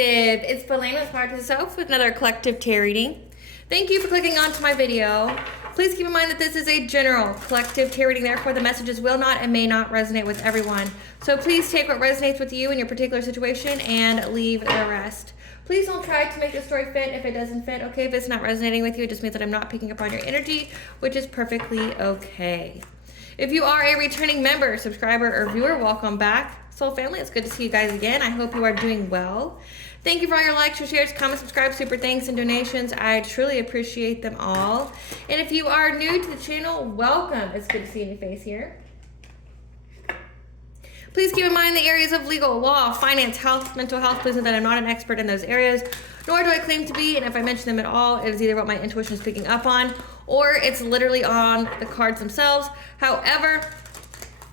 Collective, it's Belena Aspiraltotheself Herself with another collective tarot reading. Thank you for clicking onto my video. Please keep in mind that this is a general collective tarot reading, therefore the messages will not and may not resonate with everyone. So please take what resonates with you in your particular situation and leave the rest. Please don't try to make the story fit if it doesn't fit, okay? If it's not resonating with you, it just means that I'm not picking up on your energy, which is perfectly okay. If you are a returning member, subscriber, or viewer, welcome back. Soul family, it's good to see you guys again. I hope you are doing well. Thank you for all your likes, your shares, comments, subscribes, super thanks, and donations. I truly appreciate them all. And if you are new to the channel, welcome. It's good to see your face here. Please keep in mind the areas of legal, law, finance, health, mental health. Please know that I'm not an expert in those areas, nor do I claim to be. And if I mention them at all, it is either what my intuition is picking up on, or it's literally on the cards themselves. However,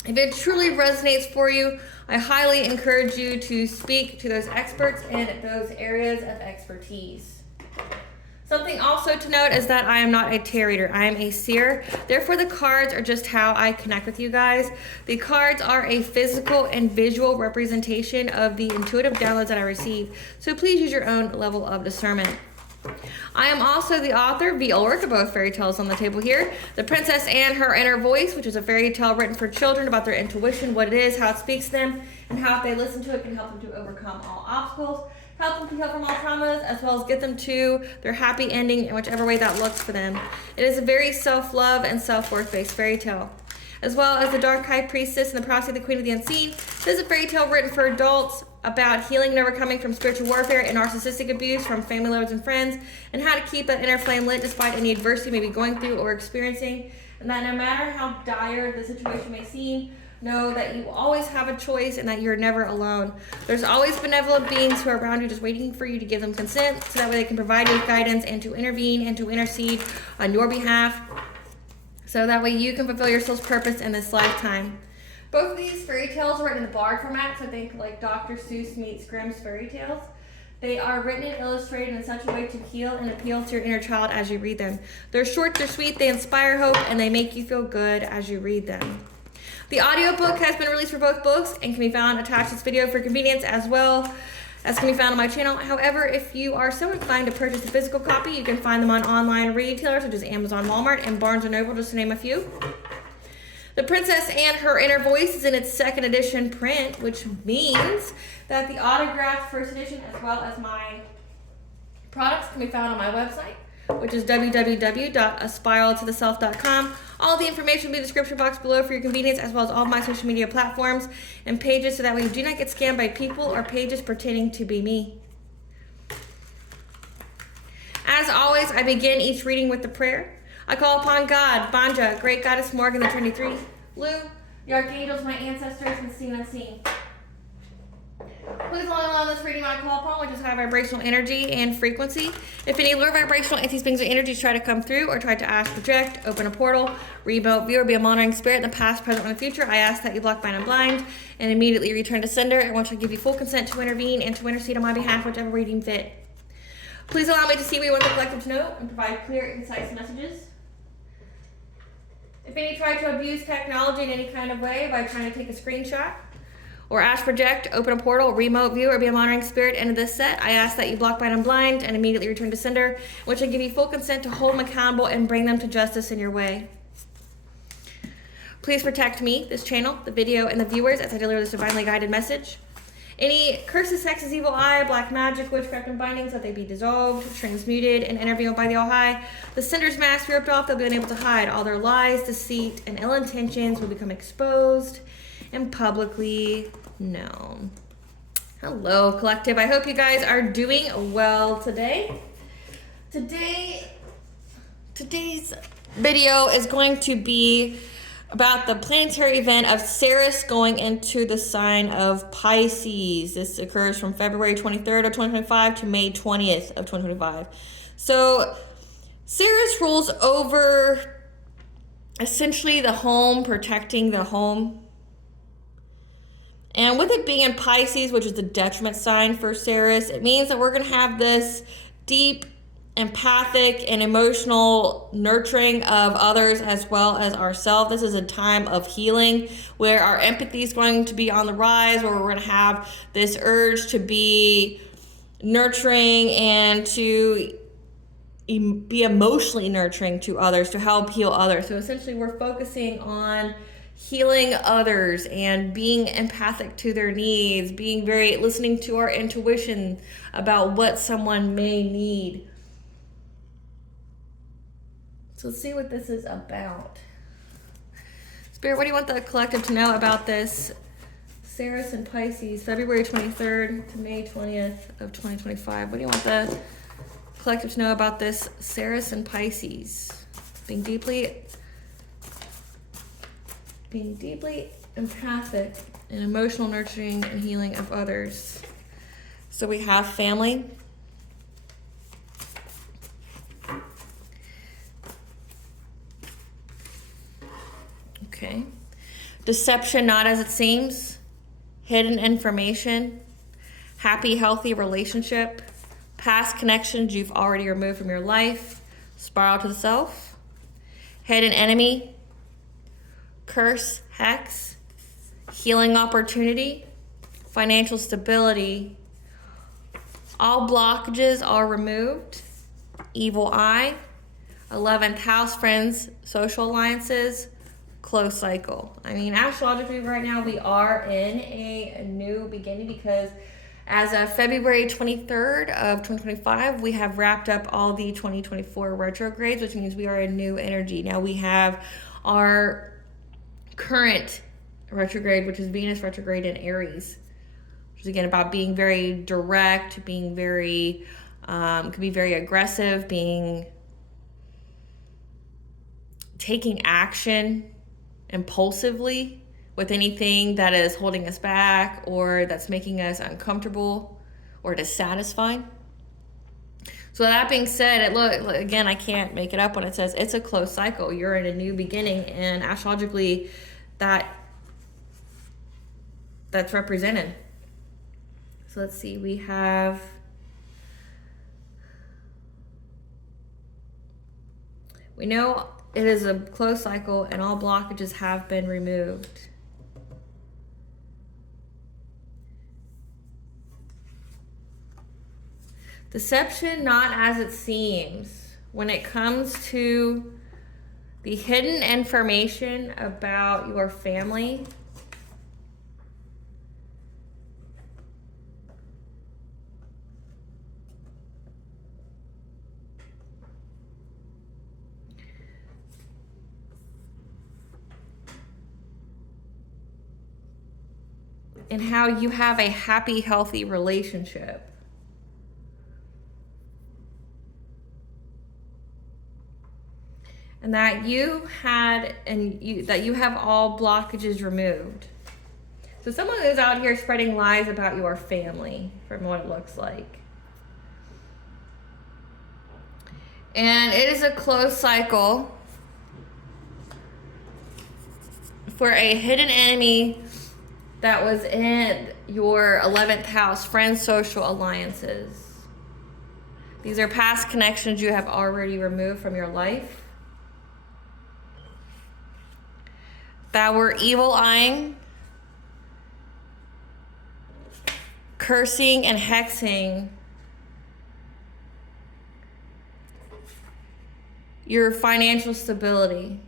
if it truly resonates for you, I highly encourage you to speak to those experts in those areas of expertise. Something also to note is that I am not a tarot reader. I am a seer. Therefore, the cards are just how I connect with you guys. The cards are a physical and visual representation of the intuitive downloads that I receive. So please use your own level of discernment. I am also the author of the work of both fairy tales on the table here. The Princess and Her Inner Voice, which is a fairy tale written for children about their intuition, what it is, how it speaks to them, and how if they listen to it can help them to overcome all obstacles, help them to heal from all traumas, as well as get them to their happy ending in whichever way that looks for them. It is a very self-love and self-worth based fairy tale. As well as the Dark High Priestess and the Prophecy of the Queen of the Unseen. This is a fairy tale written for adults about healing and overcoming from spiritual warfare and narcissistic abuse from family, lovers, and friends, and how to keep that inner flame lit despite any adversity you may be going through or experiencing. And that no matter how dire the situation may seem, know that you always have a choice and that you're never alone. There's always benevolent beings who are around you just waiting for you to give them consent so that way they can provide you with guidance and to intervene and to intercede on your behalf. So that way you can fulfill your soul's purpose in this lifetime. Both of these fairy tales are written in the Bard format, so I think like Dr. Seuss meets Grimm's fairy tales. They are written and illustrated in such a way to heal and appeal to your inner child as you read them. They're short, they're sweet, they inspire hope, and they make you feel good as you read them. The audiobook has been released for both books and can be found attached to this video for convenience as well as can be found on my channel. However, if you are so inclined to purchase a physical copy, you can find them on online retailers such as Amazon, Walmart, and Barnes & Noble, just to name a few. The Princess and Her Inner Voice is in its second edition print, which means that the autographed first edition as well as my products can be found on my website, which is www.aspiraltotheself.com. All the information will be in the description box below for your convenience, as well as all of my social media platforms and pages, so that way you do not get scammed by people or pages pretending to be me. As always, I begin each reading with the prayer. I call upon God, Banja, Great Goddess Morgan, the Trinity Three, Lu, the Archangels, my ancestors, and the seen and unseen. Please allow this reading I call upon, which is high vibrational energy and frequency. If any low vibrational entities, beings, or energies try to come through or try to ask, project, open a portal, remote view, or be a monitoring spirit in the past, present, or in the future, I ask that you block, bind, and blind, and immediately return to sender. And once I give you full consent to intervene and to intercede on my behalf, whichever reading fit. Please allow me to see what you want the collective to know and provide clear, concise messages. If any try to abuse technology in any kind of way by trying to take a screenshot, or ask, project, open a portal, remote view, or be a monitoring spirit into this set, I ask that you block, bind, and blind, and immediately return to sender, which I give you full consent to hold them accountable and bring them to justice in your way. Please protect me, this channel, the video, and the viewers as I deliver this divinely guided message. Any curses, hexes, evil eye, black magic, witchcraft, and bindings, that they be dissolved, transmuted, and intervened by the All-High. The sender's mask be ripped off, they'll be unable to hide. All their lies, deceit, and ill intentions will become exposed and publicly known. Hello, collective. I hope you guys are doing well today. Today's video is going to be about the planetary event of Ceres going into the sign of Pisces. This occurs from February 23rd of 2025 to May 20th of 2025. So Ceres rules over essentially the home, protecting the home. And with it being in Pisces, which is the detriment sign for Ceres, it means that we're going to have this deep, empathic, and emotional nurturing of others as well as ourselves. This is a time of healing where our empathy is going to be on the rise, where we're going to have this urge to be nurturing and to be emotionally nurturing to others, to help heal others. So essentially we're focusing on healing others and being empathic to their needs, listening to our intuition about what someone may need. So let's see what this is about. Spirit, what do you want the collective to know about this? Ceres and Pisces, February 23rd to May 20th of 2025. What do you want the collective to know about this Ceres and Pisces? Being deeply empathic and emotional nurturing and healing of others. So we have family. Okay. Deception, not as it seems. Hidden information. Happy, healthy relationship. Past connections you've already removed from your life. Spiral to the self. Hidden enemy. Curse, hex. Healing opportunity. Financial stability. All blockages are removed. Evil eye. 11th house, friends, social alliances. Close cycle. I mean, astrologically right now we are in a new beginning, because as of February 23rd of 2025, we have wrapped up all the 2024 retrogrades, which means we are in new energy. Now we have our current retrograde, which is Venus retrograde in Aries, which is again about being very direct, being very, could be very aggressive, taking action impulsively with anything that is holding us back or that's making us uncomfortable or dissatisfied. So that being said, again, I can't make it up when it says it's a close cycle. You're in a new beginning, and astrologically that's represented. So let's see, we know it is a close cycle and all blockages have been removed. Deception, not as it seems. When it comes to the hidden information about your family, and how you have a happy, healthy relationship. And that you have all blockages removed. So someone is out here spreading lies about your family, from what it looks like. And it is a closed cycle for a hidden enemy that was in your 11th house, friends, social alliances. These are past connections you have already removed from your life that were evil eyeing, cursing, and hexing your financial stability.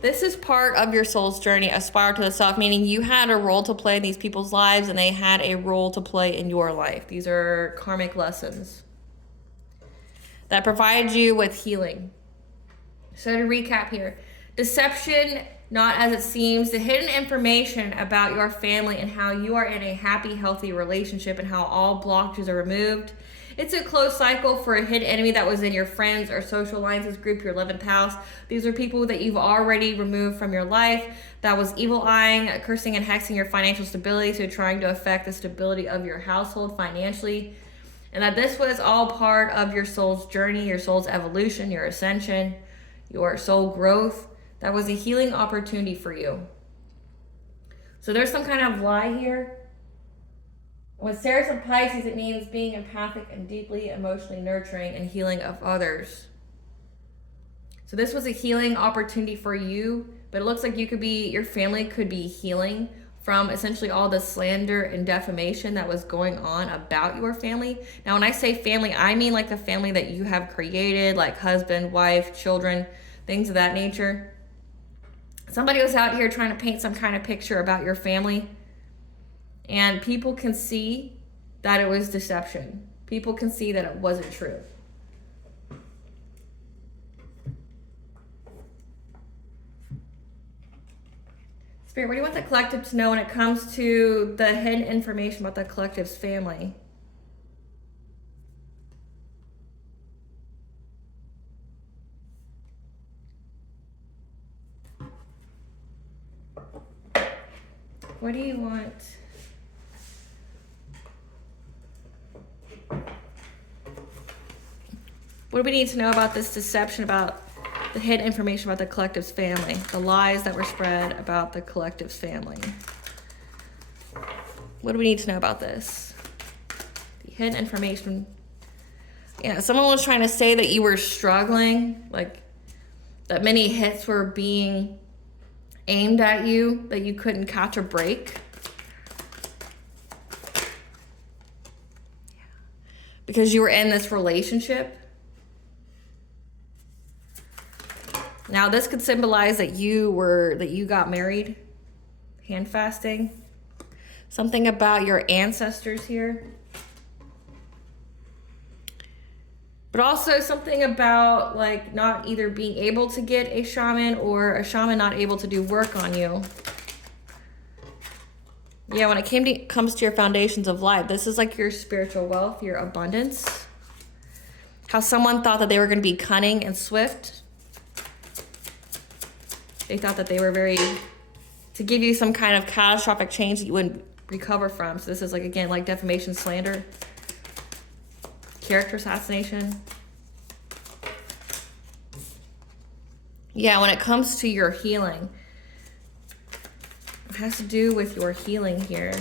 This is part of your soul's journey, aspire to the self, meaning you had a role to play in these people's lives and they had a role to play in your life. These are karmic lessons that provide you with healing. So to recap here, deception, not as it seems, the hidden information about your family and how you are in a happy, healthy relationship and how all blockages are removed. It's a close cycle for a hidden enemy that was in your friends or social alliances group, your 11th house. These are people that you've already removed from your life that was evil eyeing, cursing, and hexing your financial stability, so trying to affect the stability of your household financially. And that this was all part of your soul's journey, your soul's evolution, your ascension, your soul growth. That was a healing opportunity for you. So there's some kind of lie here. With Ceres and Pisces, it means being empathic and deeply emotionally nurturing and healing of others. So this was a healing opportunity for you, but it looks like your family could be healing from essentially all the slander and defamation that was going on about your family. Now, when I say family, I mean like the family that you have created, like husband, wife, children, things of that nature. Somebody was out here trying to paint some kind of picture about your family, and people can see that it was deception. People can see that it wasn't true. Spirit, what do you want the collective to know when it comes to the hidden information about the collective's family? What do you want? What do we need to know about this deception, about the hidden information about the collective's family, the lies that were spread about the collective's family? What do we need to know about this? The hidden information. Yeah, someone was trying to say that you were struggling, like that many hits were being aimed at you, that you couldn't catch a break. Because you were in this relationship. Now, this could symbolize that you got married, hand fasting. Something about your ancestors here. But also something about like not either being able to get a shaman or a shaman not able to do work on you. Yeah, when it comes to your foundations of life, this is like your spiritual wealth, your abundance. How someone thought that they were going to be cunning and swift. They thought that they were to give you some kind of catastrophic change that you wouldn't recover from. So this is like, again, like defamation, slander, character assassination. Yeah, when it comes to your healing, it has to do with your healing here.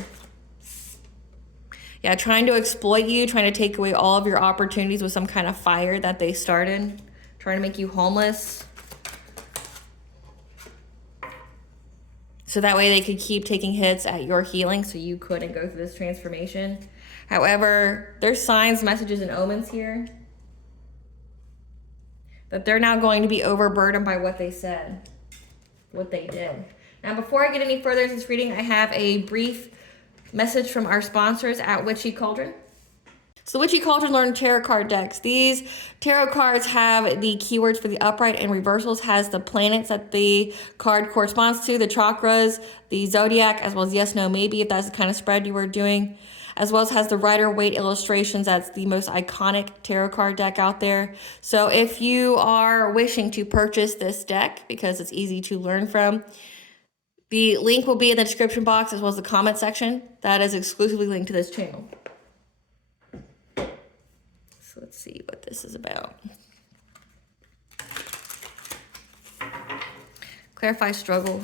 Yeah, trying to exploit you, trying to take away all of your opportunities with some kind of fire that they started, trying to make you homeless. So that way they could keep taking hits at your healing so you couldn't go through this transformation. However, there's signs, messages, and omens here that they're now going to be overburdened by what they said, what they did. Now, before I get any further into this reading, I have a brief message from our sponsors at Witchy Cauldron. So the Witchy Cauldron learned tarot card decks. These tarot cards have the keywords for the upright and reversals, has the planets that the card corresponds to, the chakras, the zodiac, as well as yes, no, maybe, if that's the kind of spread you were doing, as well as has the Rider Waite illustrations. That's the most iconic tarot card deck out there. So if you are wishing to purchase this deck, because it's easy to learn from, the link will be in the description box as well as the comment section. That is exclusively linked to this channel. So let's see what this is about. Clarify struggle.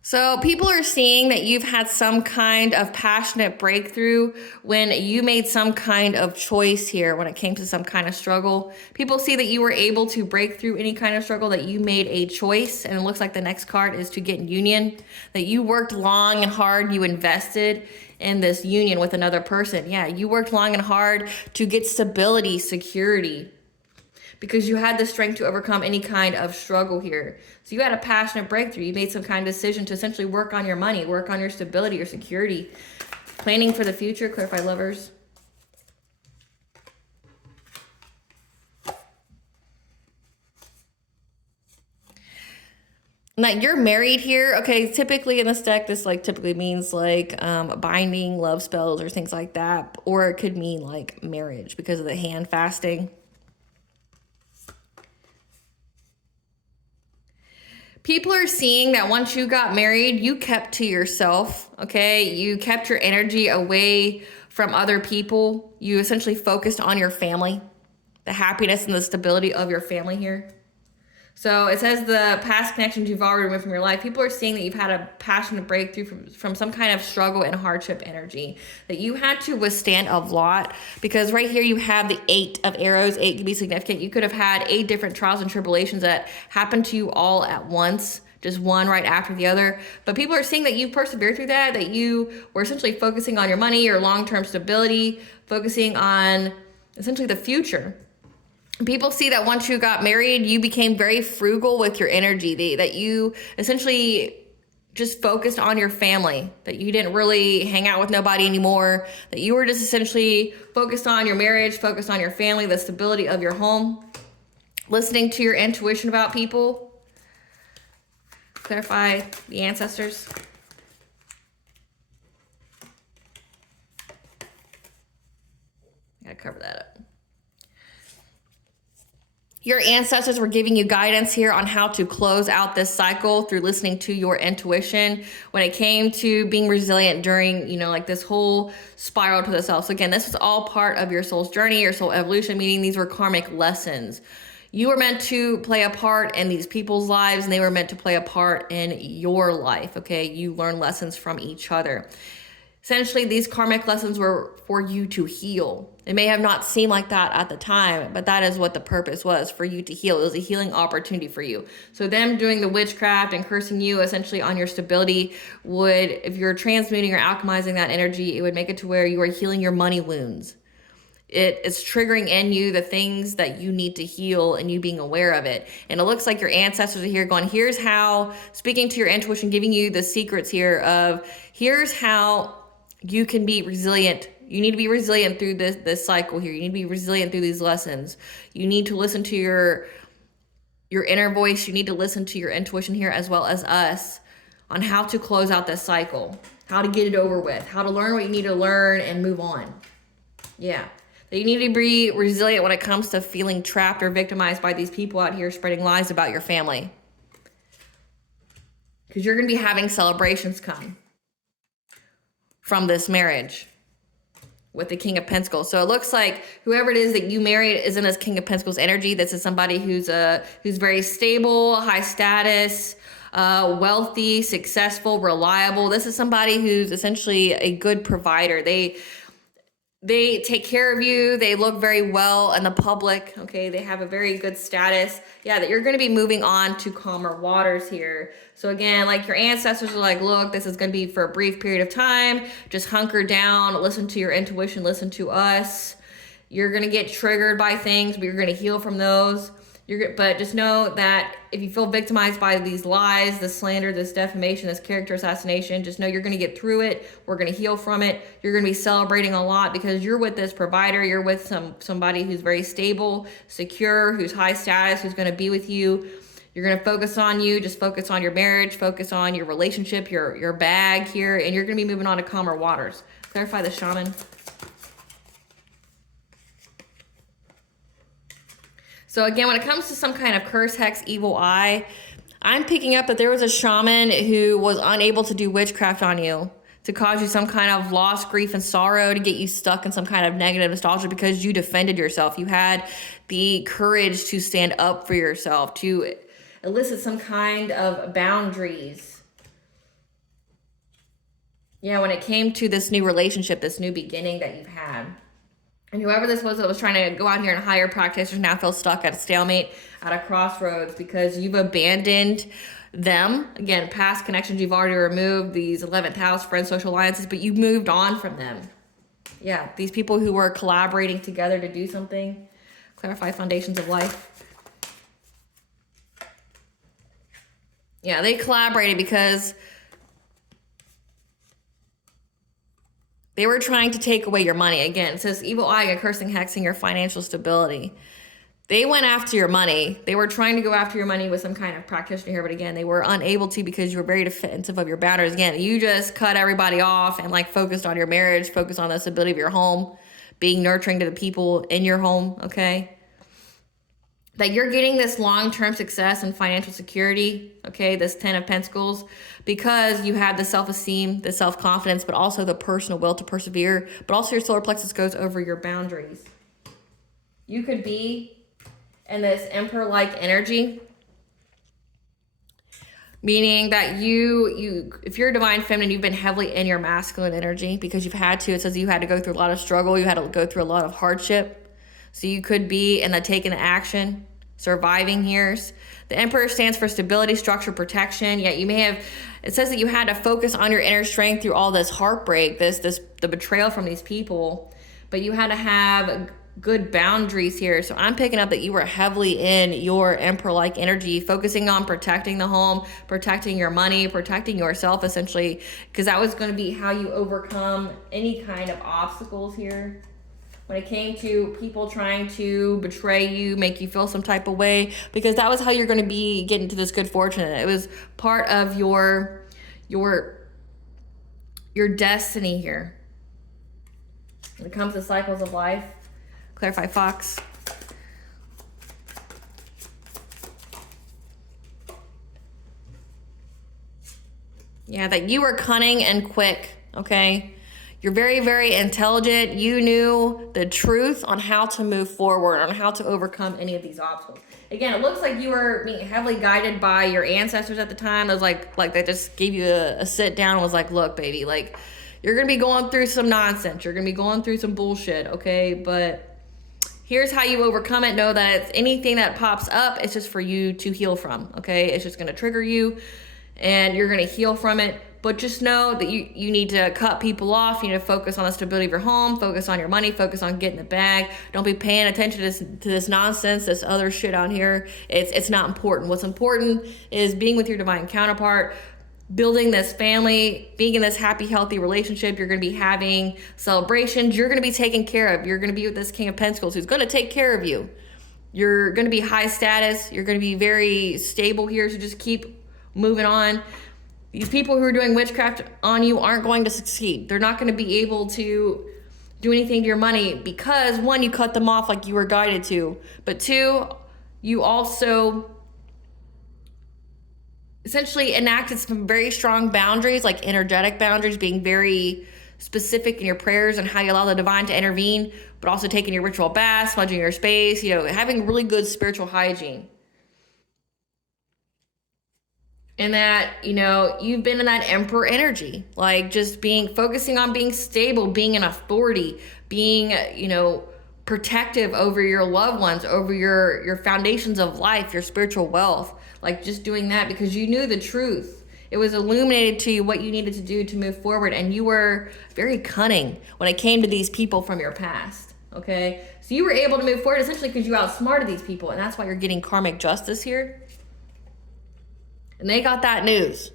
So people are seeing that you've had some kind of passionate breakthrough when you made some kind of choice here when it came to some kind of struggle. People see that you were able to break through any kind of struggle, that you made a choice, and it looks like the next card is to get in union, that you worked long and hard, you invested in this union with another person. Yeah, you worked long and hard to get stability, security, because you had the strength to overcome any kind of struggle here. So you had a passionate breakthrough. You made some kind of decision to essentially work on your money, work on your stability, your security, planning for the future. Clarify lovers. Now you're married here. Okay, typically in this deck, this like typically means like binding, love spells, or things like that. Or it could mean like marriage because of the hand fasting. People are seeing that once you got married, you kept to yourself, okay? You kept your energy away from other people. You essentially focused on your family, the happiness and the stability of your family here. So it says the past connections you've already removed from your life. People are seeing that you've had a passionate breakthrough from some kind of struggle and hardship energy. That you had to withstand a lot. Because right here you have the 8 of arrows. 8 can be significant. You could have had 8 different trials and tribulations that happened to you all at once. Just one right after the other. But people are seeing that you persevered through that you were essentially focusing on your money, your long-term stability, focusing on essentially the future. People see that once you got married, you became very frugal with your energy, that you essentially just focused on your family, that you didn't really hang out with nobody anymore, that you were just essentially focused on your marriage, focused on your family, the stability of your home, listening to your intuition about people. Clarify the ancestors. Gotta cover that up. Your ancestors were giving you guidance here on how to close out this cycle through listening to your intuition when it came to being resilient during, like this whole spiral to the self. So again, this was all part of your soul's journey, your soul evolution, meaning these were karmic lessons. You were meant to play a part in these people's lives, and they were meant to play a part in your life, okay? You learn lessons from each other. Essentially, these karmic lessons were for you to heal. It may have not seemed like that at the time, but that is what the purpose was, for you to heal. It was a healing opportunity for you. So them doing the witchcraft and cursing you essentially on your stability would, if you're transmuting or alchemizing that energy, it would make it to where you are healing your money wounds. It's triggering in you the things that you need to heal and you being aware of it. And it looks like your ancestors are here going, here's how, speaking to your intuition, giving you the secrets here of, here's how you can be resilient. You need to be resilient through this cycle here. You need to be resilient through these lessons. You need to listen to your inner voice. You need to listen to your intuition here, as well as us, on how to close out this cycle, how to get it over with, how to learn what you need to learn and move on. Yeah. You need to be resilient when it comes to feeling trapped or victimized by these people out here spreading lies about your family. Because you're going to be having celebrations come from this marriage with the King of Pentacles. So it looks like whoever it is that you married is in this King of Pentacles energy. This is somebody who's very stable, high status, wealthy, successful, reliable. This is somebody who's essentially a good provider. They take care of you. They look very well in the public. Okay, they have a very good status. Yeah, that you're going to be moving on to calmer waters here. So again, like your ancestors are like, look, this is going to be for a brief period of time. Just hunker down, listen to your intuition, listen to us. You're going to get triggered by things, but you're going to heal from those. But just know that if you feel victimized by these lies, this slander, this defamation, this character assassination, just know you're going to get through it. We're going to heal from it. You're going to be celebrating a lot because you're with this provider. You're with somebody who's very stable, secure, who's high status, who's going to be with you. You're going to focus on you. Just focus on your marriage. Focus on your relationship, your bag here, and you're going to be moving on to calmer waters. Clarify the shaman. So again, when it comes to some kind of curse, hex, evil eye, I'm picking up that there was a shaman who was unable to do witchcraft on you to cause you some kind of loss, grief, and sorrow, to get you stuck in some kind of negative nostalgia because you defended yourself. You had the courage to stand up for yourself, to elicit some kind of boundaries. Yeah, when it came to this new relationship, this new beginning that you've had. And whoever this was that was trying to go out here and hire practitioners now feels stuck at a stalemate, at a crossroads, because you've abandoned them. Again, past connections you've already removed, these 11th house, friends, social alliances, but you moved on from them. Yeah, these people who were collaborating together to do something. Clarify foundations of life. Yeah, they collaborated because they were trying to take away your money. Again, it says evil eye, cursing, hexing your financial stability. They went after your money. They were trying to go after your money with some kind of practitioner here, but again, they were unable to because you were very defensive of your boundaries. Again, you just cut everybody off and focused on your marriage, focused on the stability of your home, being nurturing to the people in your home, okay? That you're getting this long-term success and financial security, okay, this 10 of Pentacles, because you have the self-esteem, the self-confidence, but also the personal will to persevere, but also your solar plexus goes over your boundaries. You could be in this emperor-like energy Meaning that you, if you're a divine feminine, you've been heavily in your masculine energy because you've had to. It says you had to go through a lot of struggle. You had to go through a lot of hardship. So you could be in the taking the action, surviving years. The Emperor stands for stability, structure, protection. Yet you may have, it says that you had to focus on your inner strength through all this heartbreak, the betrayal from these people. But you had to have good boundaries here. So I'm picking up that you were heavily in your Emperor-like energy, focusing on protecting the home, protecting your money, protecting yourself, essentially, because that was going to be how you overcome any kind of obstacles here. When it came to people trying to betray you, make you feel some type of way, because that was how you're going to be getting to this good fortune. It was part of your destiny here. When it comes to cycles of life, clarify Fox. Yeah, that you were cunning and quick, okay? You're very, very intelligent. You knew the truth on how to move forward, on how to overcome any of these obstacles. Again, it looks like you were being heavily guided by your ancestors at the time. It was like they just gave you a sit down and was like, look, baby, like, you're going to be going through some nonsense. You're going to be going through some bullshit, okay? But here's how you overcome it. Know that it's anything that pops up, it's just for you to heal from, okay? It's just going to trigger you, and you're going to heal from it. But just know that you need to cut people off. You need to focus on the stability of your home, focus on your money, focus on getting the bag. Don't be paying attention to this nonsense, this other shit out here. It's not important. What's important is being with your divine counterpart, building this family, being in this happy, healthy relationship. You're going to be having celebrations. You're going to be taken care of. You're going to be with this King of Pentacles who's going to take care of you. You're going to be high status. You're going to be very stable here. So just keep moving on. These people who are doing witchcraft on you aren't going to succeed. They're not going to be able to do anything to your money because, one, you cut them off like you were guided to. But two, you also essentially enacted some very strong boundaries, like energetic boundaries, being very specific in your prayers and how you allow the divine to intervene, but also taking your ritual bath, smudging your space, having really good spiritual hygiene. And that, you've been in that Emperor energy, like just focusing on being stable, being an authority, being, protective over your loved ones, over your foundations of life, your spiritual wealth, like just doing that because you knew the truth. It was illuminated to you what you needed to do to move forward. And you were very cunning when it came to these people from your past. Okay. So you were able to move forward essentially because you outsmarted these people. And that's why you're getting karmic justice here. And they got that news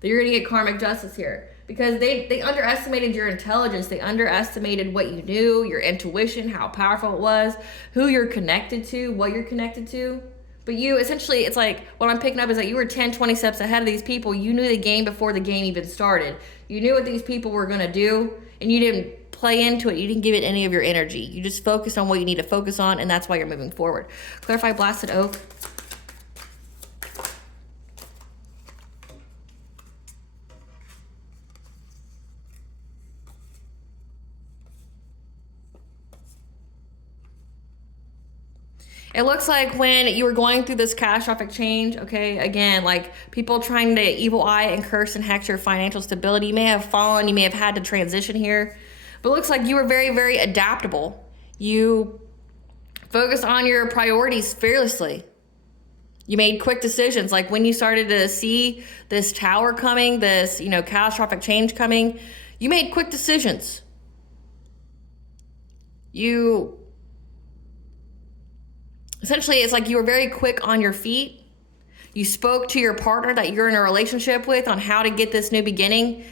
that you're going to get karmic justice here because they underestimated your intelligence. They underestimated what you knew, your intuition, how powerful it was, who you're connected to, what you're connected to. But you essentially, it's like what I'm picking up is that you were 10, 20 steps ahead of these people. You knew the game before the game even started. You knew what these people were going to do and you didn't play into it. You didn't give it any of your energy. You just focused on what you need to focus on, and that's why you're moving forward. Clarify Blasted Oak. It looks like when you were going through this catastrophic change, okay, again, like people trying to evil eye and curse and hex your financial stability. You may have fallen, you may have had to transition here, but it looks like you were very, very adaptable. You focused on your priorities fearlessly. You made quick decisions. Like when you started to see this tower coming, this, catastrophic change coming, you made quick decisions. Essentially, it's like you were very quick on your feet. You spoke to your partner that you're in a relationship with on how to get this new beginning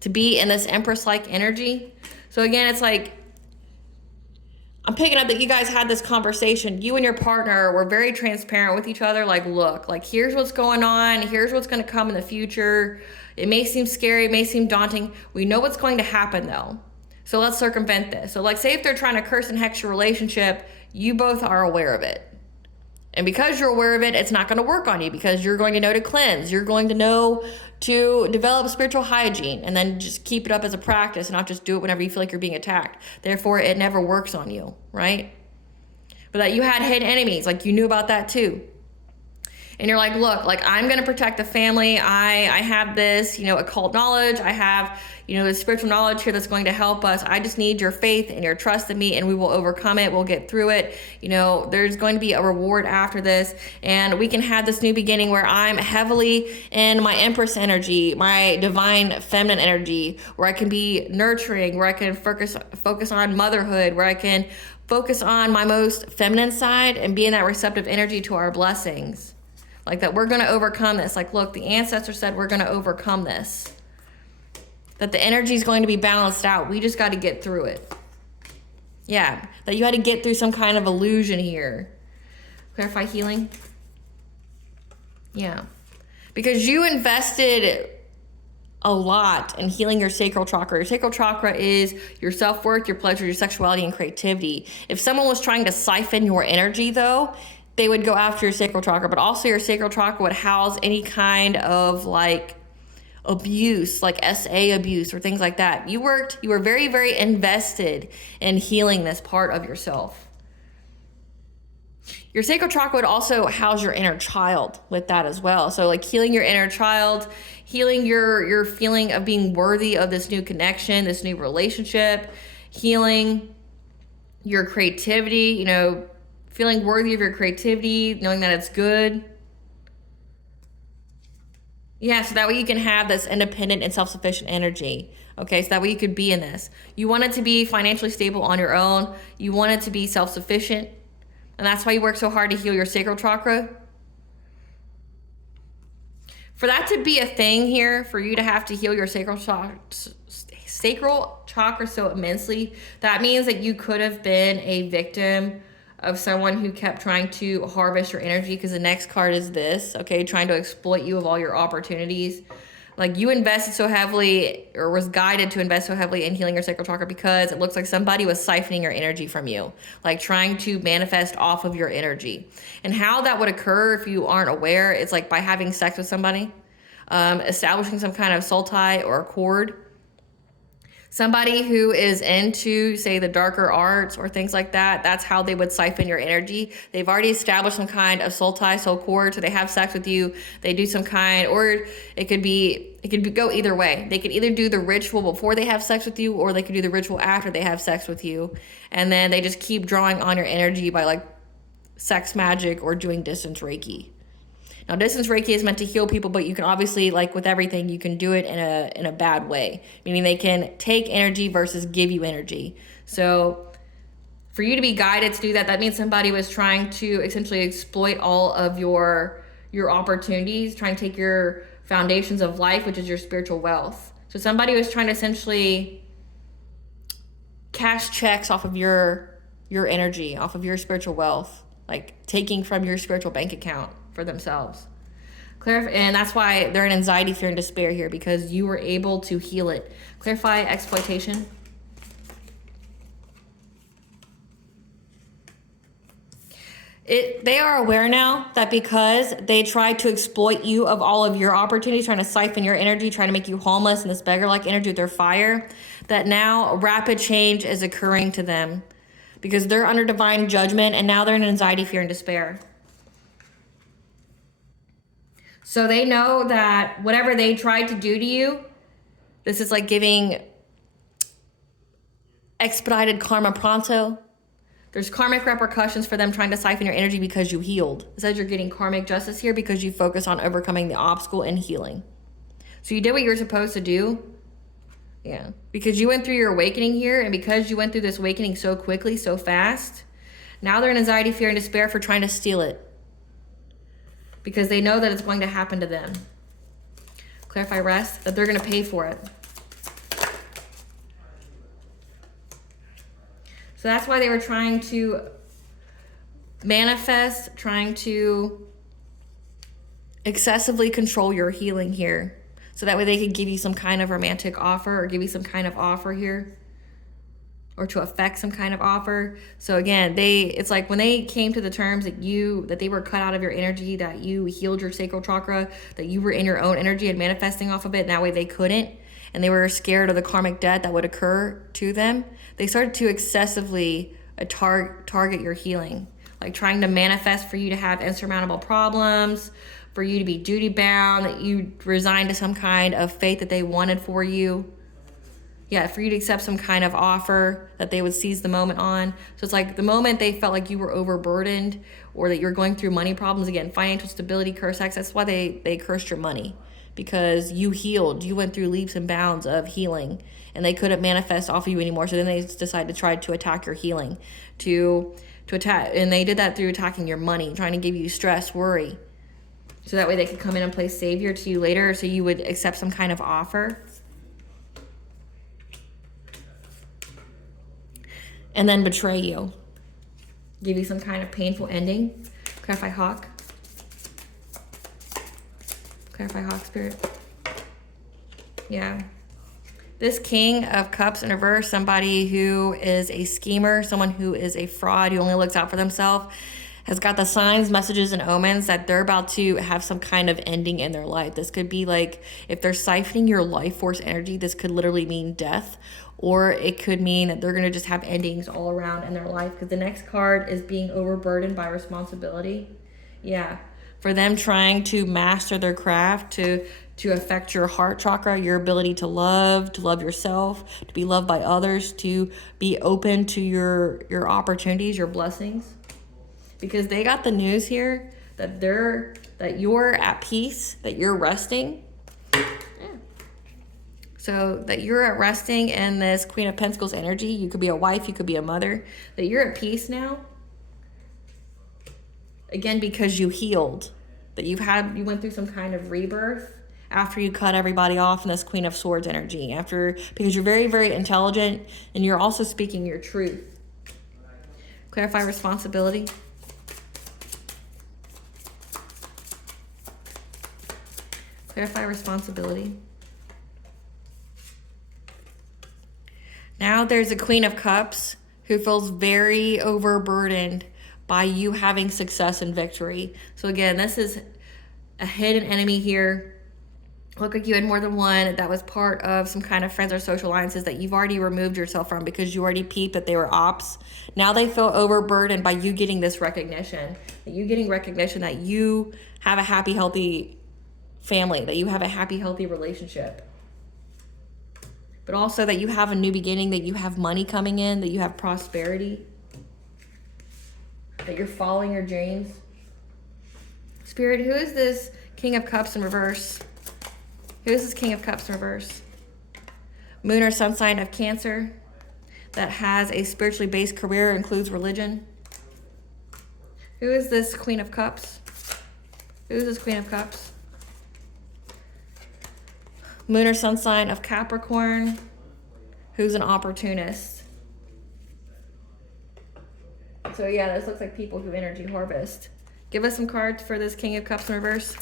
to be in this Empress-like energy. So again, it's like, I'm picking up that you guys had this conversation. You and your partner were very transparent with each other. Like, look, like here's what's going on. Here's what's going to come in the future. It may seem scary. It may seem daunting. We know what's going to happen though. So let's circumvent this. So like say if they're trying to curse and hex your relationship, you both are aware of it. And because you're aware of it, it's not going to work on you because you're going to know to cleanse. You're going to know to develop spiritual hygiene and then just keep it up as a practice and not just do it whenever you feel like you're being attacked. Therefore, it never works on you, right? But that you had hidden enemies, like you knew about that too. And you're like, look, like, I'm going to protect the family. I have this, occult knowledge. I have, the spiritual knowledge here that's going to help us. I just need your faith and your trust in me, and we will overcome it. We'll get through it. There's going to be a reward after this. And we can have this new beginning where I'm heavily in my Empress energy, my divine feminine energy, where I can be nurturing, where I can focus on motherhood, where I can focus on my most feminine side and be in that receptive energy to our blessings. Like that we're going to overcome this. Like, look, the ancestors said we're going to overcome this. That the energy is going to be balanced out. We just got to get through it. Yeah, that you had to get through some kind of illusion here. Clarify healing. Yeah. Because you invested a lot in healing your sacral chakra. Your sacral chakra is your self-worth, your pleasure, your sexuality, and creativity. If someone was trying to siphon your energy, though, they would go after your sacral chakra, but also your sacral chakra would house any kind of like abuse, like SA abuse or things like that. You were very, very invested in healing this part of yourself. Your sacral chakra would also house your inner child with that as well. So like healing your inner child, healing your feeling of being worthy of this new connection, this new relationship, healing your creativity, feeling worthy of your creativity, knowing that it's good. Yeah, so that way you can have this independent and self-sufficient energy. Okay, so that way you could be in this. You want it to be financially stable on your own. You want it to be self-sufficient. And that's why you work so hard to heal your sacral chakra. For that to be a thing here, for you to have to heal your sacral chakra so immensely, that means that you could have been a victim of someone who kept trying to harvest your energy, because the next card is this, okay, trying to exploit you of all your opportunities. Like you invested so heavily, or was guided to invest so heavily in healing your sacral chakra because it looks like somebody was siphoning your energy from you, like trying to manifest off of your energy. And how that would occur if you aren't aware, it's like by having sex with somebody, establishing some kind of soul tie or accord. Somebody who is into, say, the darker arts or things like that, that's how they would siphon your energy. They've already established some kind of soul tie, soul cord, so they have sex with you. They do some kind, or it could go either way. They could either do the ritual before they have sex with you, or they could do the ritual after they have sex with you. And then they just keep drawing on your energy by like sex magic or doing distance Reiki. Now, distance Reiki is meant to heal people, but you can obviously, like with everything, you can do it in a bad way. Meaning they can take energy versus give you energy. So for you to be guided to do that, that means somebody was trying to essentially exploit all of your opportunities, trying to take your foundations of life, which is your spiritual wealth. So somebody was trying to essentially cash checks off of your energy, off of your spiritual wealth, like taking from your spiritual bank account for themselves. And that's why they're in anxiety, fear, and despair here, because you were able to heal it. Clarify exploitation. They are aware now that because they tried to exploit you of all of your opportunities, trying to siphon your energy, trying to make you homeless in this beggar-like energy with their fire, that now rapid change is occurring to them because they're under divine judgment, and now they're in anxiety, fear, and despair. So they know that whatever they tried to do to you, this is like giving expedited karma pronto. There's karmic repercussions for them trying to siphon your energy because you healed. It says you're getting karmic justice here because you focus on overcoming the obstacle and healing. So you did what you were supposed to do. Yeah. Because you went through your awakening here, and because you went through this awakening so quickly, so fast, now they're in anxiety, fear, and despair for trying to steal it, because they know that it's going to happen to them. Clarify rest, that they're going to pay for it. So that's why they were trying to manifest, trying to excessively control your healing here. So that way they could give you some kind of romantic offer, or give you some kind of offer here, or to affect some kind of offer. So again, it's like when they came to the terms that they were cut out of your energy, that you healed your sacral chakra, that you were in your own energy and manifesting off of it, and that way they couldn't, and they were scared of the karmic debt that would occur to them, they started to excessively target your healing. like trying to manifest for you to have insurmountable problems, for you to be duty bound, that you resigned to some kind of fate that they wanted for you. Yeah, for you to accept some kind of offer that they would seize the moment on. So it's like the moment they felt like you were overburdened or that you're going through money problems, again, financial stability, curse X, that's why they cursed your money. Because you healed, you went through leaps and bounds of healing, and they couldn't manifest off of you anymore. So then they decided to try to attack your healing, to attack, and they did that through attacking your money, trying to give you stress, worry. So that way they could come in and play savior to you later, so you would accept some kind of offer. And then betray you. Give you some kind of painful ending. Clarify Hawk. Clarify Hawk Spirit. Yeah. This King of Cups in reverse, somebody who is a schemer, someone who is a fraud, who only looks out for themselves, has got the signs, messages, and omens that they're about to have some kind of ending in their life. This could be like, if they're siphoning your life force energy, this could literally mean death. Or it could mean that they're going to just have endings all around in their life. Because the next card is being overburdened by responsibility. Yeah. For them trying to master their craft, to affect your heart chakra, your ability to love yourself, to be loved by others, to be open to your opportunities, your blessings. Because they got the news here that you're at peace, that you're resting. So that you're at resting in this Queen of Pentacles energy. You could be a wife, you could be a mother. That you're at peace now. Again, because you healed. That you went through some kind of rebirth after you cut everybody off in this Queen of Swords energy. Because you're very, very intelligent, and you're also speaking your truth. Clarify responsibility. Clarify responsibility. Now there's a Queen of Cups who feels very overburdened by you having success and victory. So again, this is a hidden enemy here. Look like you had more than one that was part of some kind of friends or social alliances that you've already removed yourself from because you already peeped that they were ops. Now they feel overburdened by you getting this recognition. That you getting recognition that you have a happy, healthy family, that you have a happy, healthy relationship. But also that you have a new beginning, that you have money coming in, that you have prosperity, that you're following your dreams. Spirit, who is this King of Cups in reverse? Who is this King of Cups in reverse? Moon or sun sign of Cancer that has a spiritually based career, includes religion. Who is this Queen of Cups? Who is this Queen of Cups? Moon or sun sign of Capricorn, who's an opportunist. So yeah, this looks like people who energy harvest. Give us some cards for this King of Cups in reverse.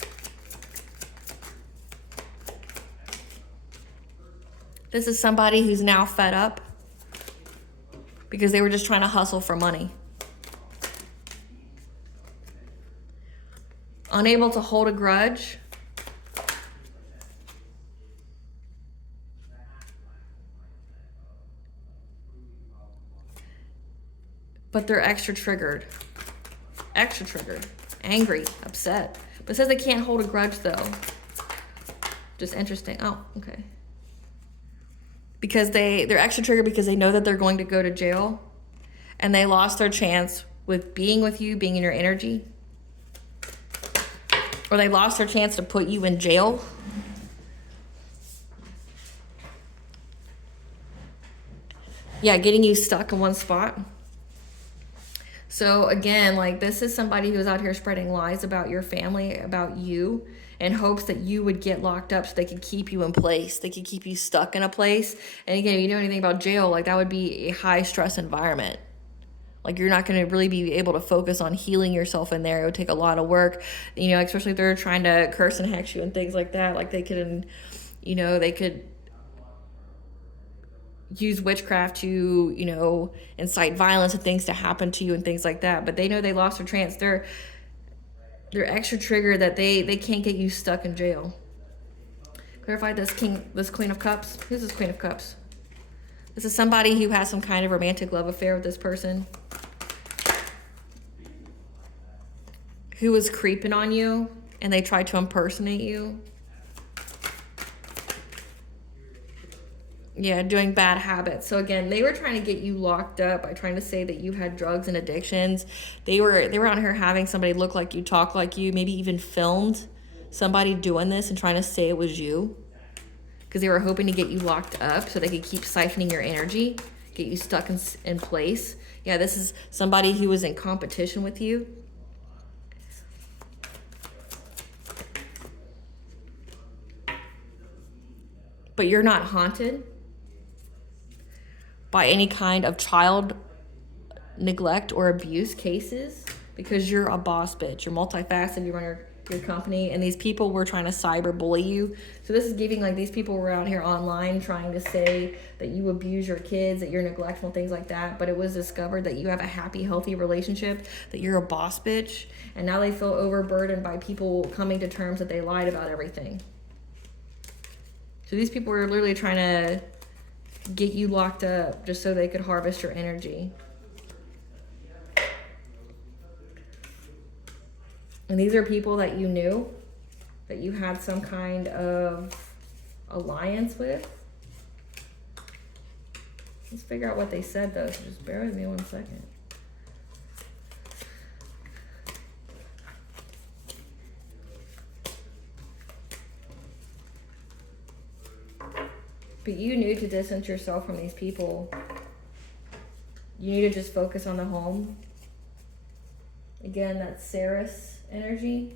This is somebody who's now fed up because they were just trying to hustle for money. Unable to hold a grudge. But they're extra triggered, angry, upset. But it says they can't hold a grudge though. Just interesting. Oh, okay. Because they're extra triggered because they know that they're going to go to jail, and they lost their chance with being with you, being in your energy. Or they lost their chance to put you in jail. Yeah, getting you stuck in one spot. So again, like this is somebody who's out here spreading lies about your family, about you, in hopes that you would get locked up so they could keep you in place. They could keep you stuck in a place. And again, if you know anything about jail, like that would be a high stress environment. Like you're not going to really be able to focus on healing yourself in there. It would take a lot of work, you know, especially if they're trying to curse and hex you and things like that. Like they could, you know, they could use witchcraft to, you know, incite violence and things to happen to you and things like that. But they know they lost their chance. They're extra triggered that they can't get you stuck in jail. Clarify this Queen of Cups. Who's this Queen of Cups? This is somebody who has some kind of romantic love affair with this person. who was creeping on you and they tried to impersonate you. Yeah, doing bad habits. So again, they were trying to get you locked up by trying to say that you had drugs and addictions. They were out here having somebody look like you, talk like you, maybe even filmed somebody doing this and trying to say it was you. Because they were hoping to get you locked up so they could keep siphoning your energy, get you stuck in place. Yeah, this is somebody who was in competition with you. But you're not haunted by any kind of child neglect or abuse cases because you're a boss bitch. You're multifaceted. You run your company, and these people were trying to cyber bully you. So this is giving like these people were out here online trying to say that you abuse your kids, that you're neglectful, things like that. But it was discovered that you have a happy, healthy relationship, that you're a boss bitch, and now they feel overburdened by people coming to terms that they lied about everything. So these people were literally trying to get you locked up just so they could harvest your energy. And these are people that you knew, that you had some kind of alliance with. Let's figure out what they said though, so just bear with me 1 second. But you knew to distance yourself from these people. You need to just focus on the home. Again, that's Ceres energy.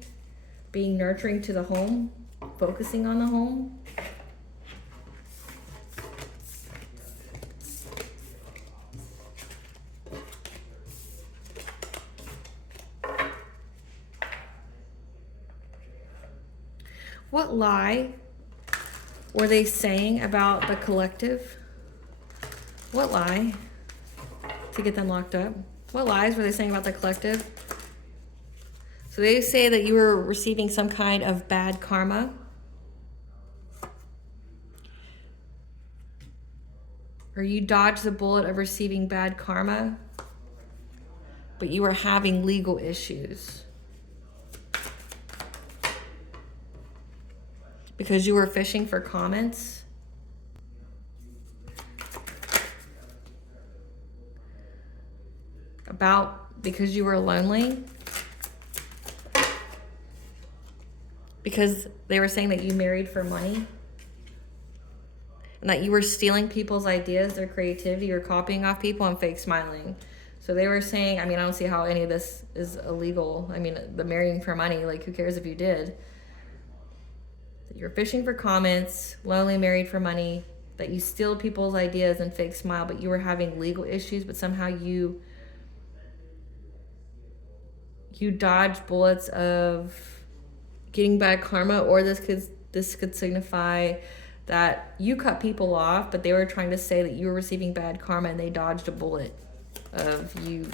Being nurturing to the home. Focusing on the home. What lie were they saying about the collective? What lie to get them locked up? What lies were they saying about the collective? So they say that you were receiving some kind of bad karma. Or you dodged the bullet of receiving bad karma, but you were having legal issues. Because you were fishing for comments. Because you were lonely. Because they were saying that you married for money. And that you were stealing people's ideas, their creativity, or copying off people and fake smiling. So they were saying, I mean, I don't see how any of this is illegal. I mean, the marrying for money, like who cares if you did? You're fishing for comments, lonely, married for money, that you steal people's ideas and fake smile, but you were having legal issues, but somehow you dodged bullets of getting bad karma, or this could signify that you cut people off, but they were trying to say that you were receiving bad karma and they dodged a bullet of you,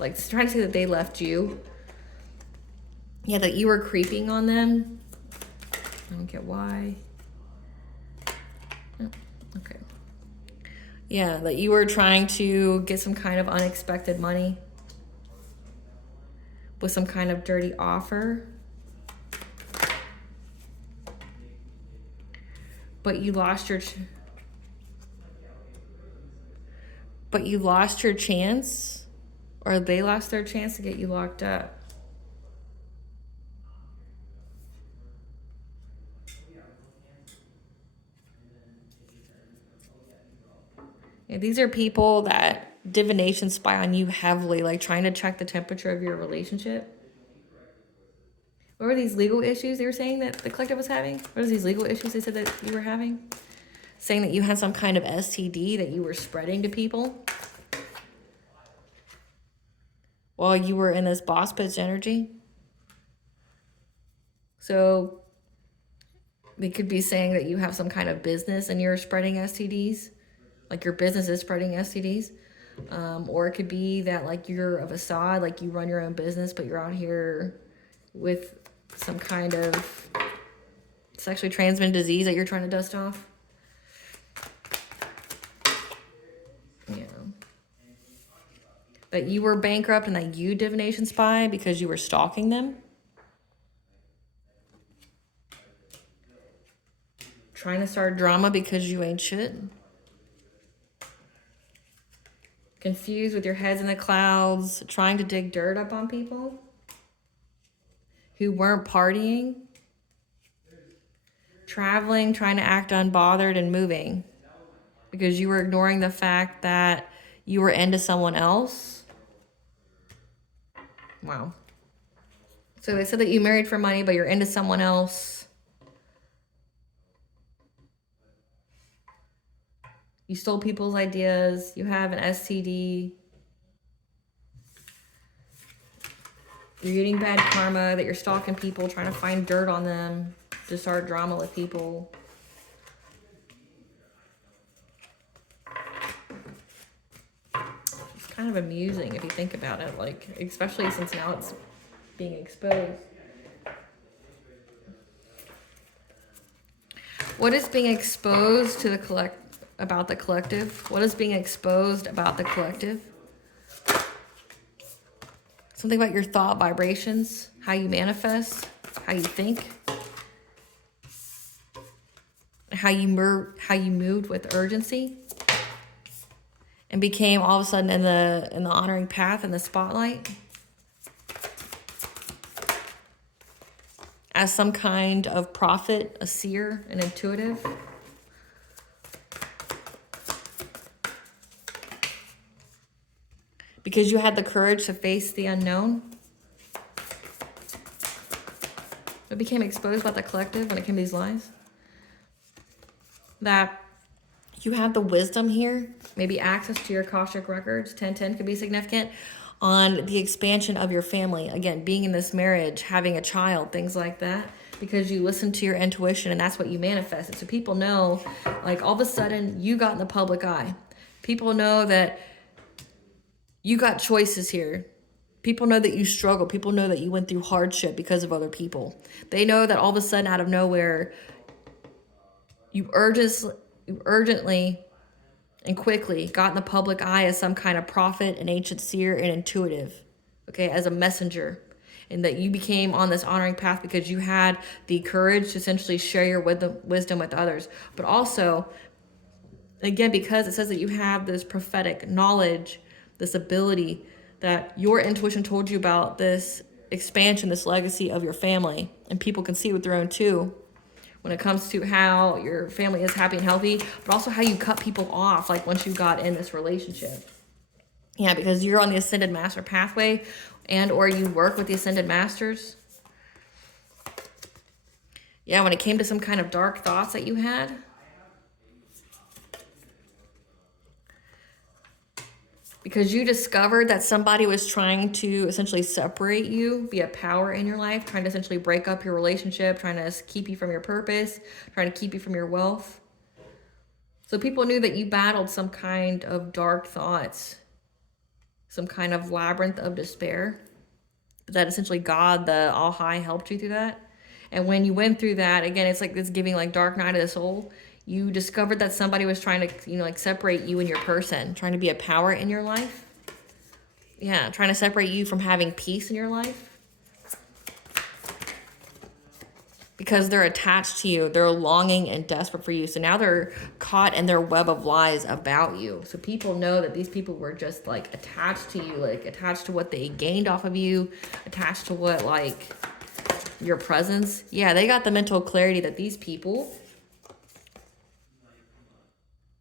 like trying to say that they left you. Yeah, that you were creeping on them. I don't get why. Oh, okay. Yeah, that you were trying to get some kind of unexpected money with some kind of dirty offer. But you lost your chance, or they lost their chance to get you locked up. Yeah, these are people that divination spy on you heavily, like trying to check the temperature of your relationship. What were these legal issues they were saying that the collective was having? What are these legal issues they said that you were having? Saying that you had some kind of STD that you were spreading to people while you were in this boss bitch energy. So they could be saying that you have some kind of business and you're spreading STDs. Like your business is spreading STDs. Or it could be that like you're a facade, like you run your own business, but you're out here with some kind of sexually transmitted disease that you're trying to dust off. Yeah. that you were bankrupt and that you divination spy because you were stalking them. Trying to start drama because you ain't shit. Confused with your heads in the clouds, trying to dig dirt up on people who weren't partying. Traveling, trying to act unbothered and moving because you were ignoring the fact that you were into someone else. Wow. So they said that you married for money, but you're into someone else. You stole people's ideas. You have an STD. You're getting bad karma, that you're stalking people, trying to find dirt on them to start drama with people. It's kind of amusing if you think about it, like, especially since now it's being exposed. What is being exposed to the about the collective? What is being exposed about the collective? Something about your thought vibrations, how you manifest, how you think, how you moved with urgency, and became all of a sudden in the honoring path in the spotlight as some kind of prophet, a seer, an intuitive. Because you had the courage to face the unknown. It became exposed about the collective when it came to these lies. That you had the wisdom here, maybe access to your Akashic records, 1010 could be significant, on the expansion of your family. Again, being in this marriage, having a child, things like that. Because you listened to your intuition and that's what you manifested. So people know, like all of a sudden you got in the public eye. People know that you got choices here. People know that you struggle. People know that you went through hardship because of other people. They know that all of a sudden out of nowhere, you urgently and quickly got in the public eye as some kind of prophet, an ancient seer, and intuitive, okay, as a messenger. And that you became on this honoring path because you had the courage to essentially share your wisdom with others. But also, again, because it says that you have this prophetic knowledge, this ability that your intuition told you about this expansion, this legacy of your family, and people can see with their own too, when it comes to how your family is happy and healthy, but also how you cut people off, like once you got in this relationship. Yeah, because you're on the Ascended Master pathway, and or you work with the Ascended Masters. Yeah, when it came to some kind of dark thoughts that you had, because you discovered that somebody was trying to essentially separate you via power in your life, trying to essentially break up your relationship, trying to keep you from your purpose, trying to keep you from your wealth. So people knew that you battled some kind of dark thoughts, some kind of labyrinth of despair, but that essentially God, the All High, helped you through that. And when you went through that, again, it's like this giving like dark night of the soul. You discovered that somebody was trying to, like separate you and your person, trying to be a power in your life. Yeah, trying to separate you from having peace in your life. Because they're attached to you. They're longing and desperate for you. So now they're caught in their web of lies about you. So people know that these people were just like attached to you, like attached to what they gained off of you, attached to what like your presence. Yeah, they got the mental clarity that these people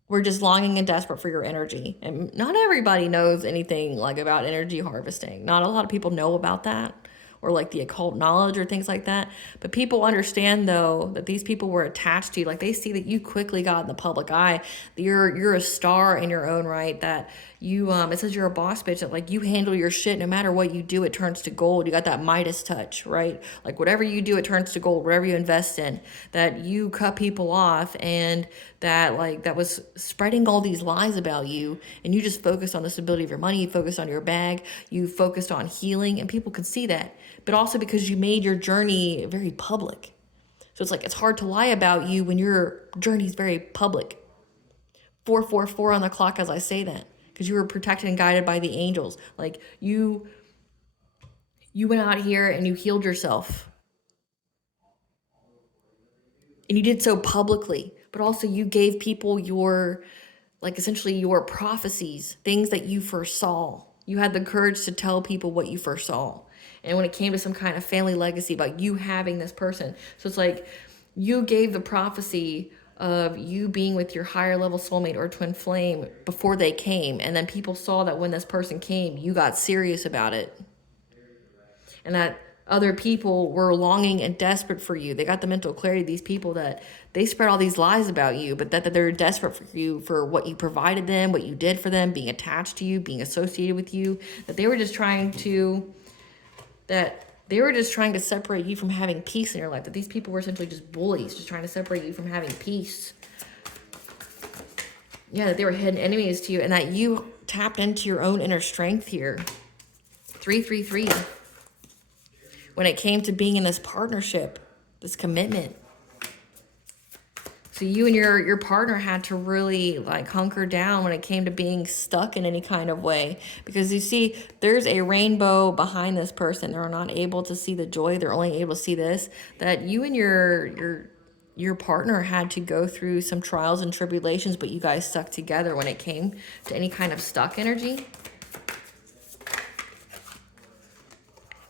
were just longing and desperate for your energy. And not everybody knows anything like about energy harvesting. Not a lot of people know about that, or like the occult knowledge or things like that. But people understand though that these people were attached to you. Like they see that you quickly got in the public eye. That you're a star in your own right. That you it says you're a boss bitch. That like you handle your shit. No matter what you do, it turns to gold. You got that Midas touch, right? Like whatever you do, it turns to gold. Whatever you invest in, that you cut people off, and that like that was spreading all these lies about you, and you just focused on the stability of your money. You focused on your bag. You focused on healing, and people can see that. But also because you made your journey very public. So it's like, it's hard to lie about you when your journey is very public. 444 on the clock as I say that. because you were protected and guided by the angels. Like you went out here and you healed yourself. And you did so publicly, but also you gave people your, like essentially your prophecies, things that you foresaw. You had the courage to tell people what you foresaw. And when it came to some kind of family legacy about you having this person. So it's like you gave the prophecy of you being with your higher level soulmate or twin flame before they came. And then people saw that when this person came, you got serious about it. And that other people were longing and desperate for you. They got the mental clarity, these people, that they spread all these lies about you, but that they're desperate for you, for what you provided them, what you did for them, being attached to you, being associated with you, that they were just trying to separate you from having peace in your life, that these people were essentially just bullies, just trying to separate you from having peace. Yeah, that they were hidden enemies to you, and that you tapped into your own inner strength here. 333. When it came to being in this partnership, this commitment. So you and your partner had to really like hunker down when it came to being stuck in any kind of way. Because you see, there's a rainbow behind this person. They're not able to see the joy. They're only able to see this. That you and your partner had to go through some trials and tribulations, but you guys stuck together when it came to any kind of stuck energy.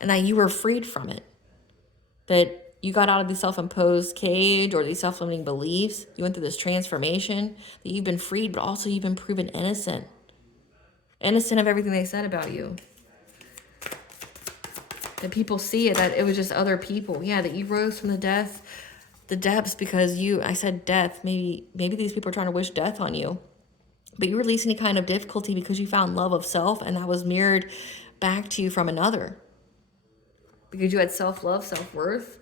And that you were freed from it. That you got out of the self-imposed cage or these self-limiting beliefs. You went through this transformation. That you've been freed, but also you've been proven innocent. Innocent of everything they said about you. That people see it, that it was just other people. Yeah, that you rose from the depths because I said death. Maybe these people are trying to wish death on you. But you released any kind of difficulty because you found love of self, and that was mirrored back to you from another. Because you had self-love, self-worth.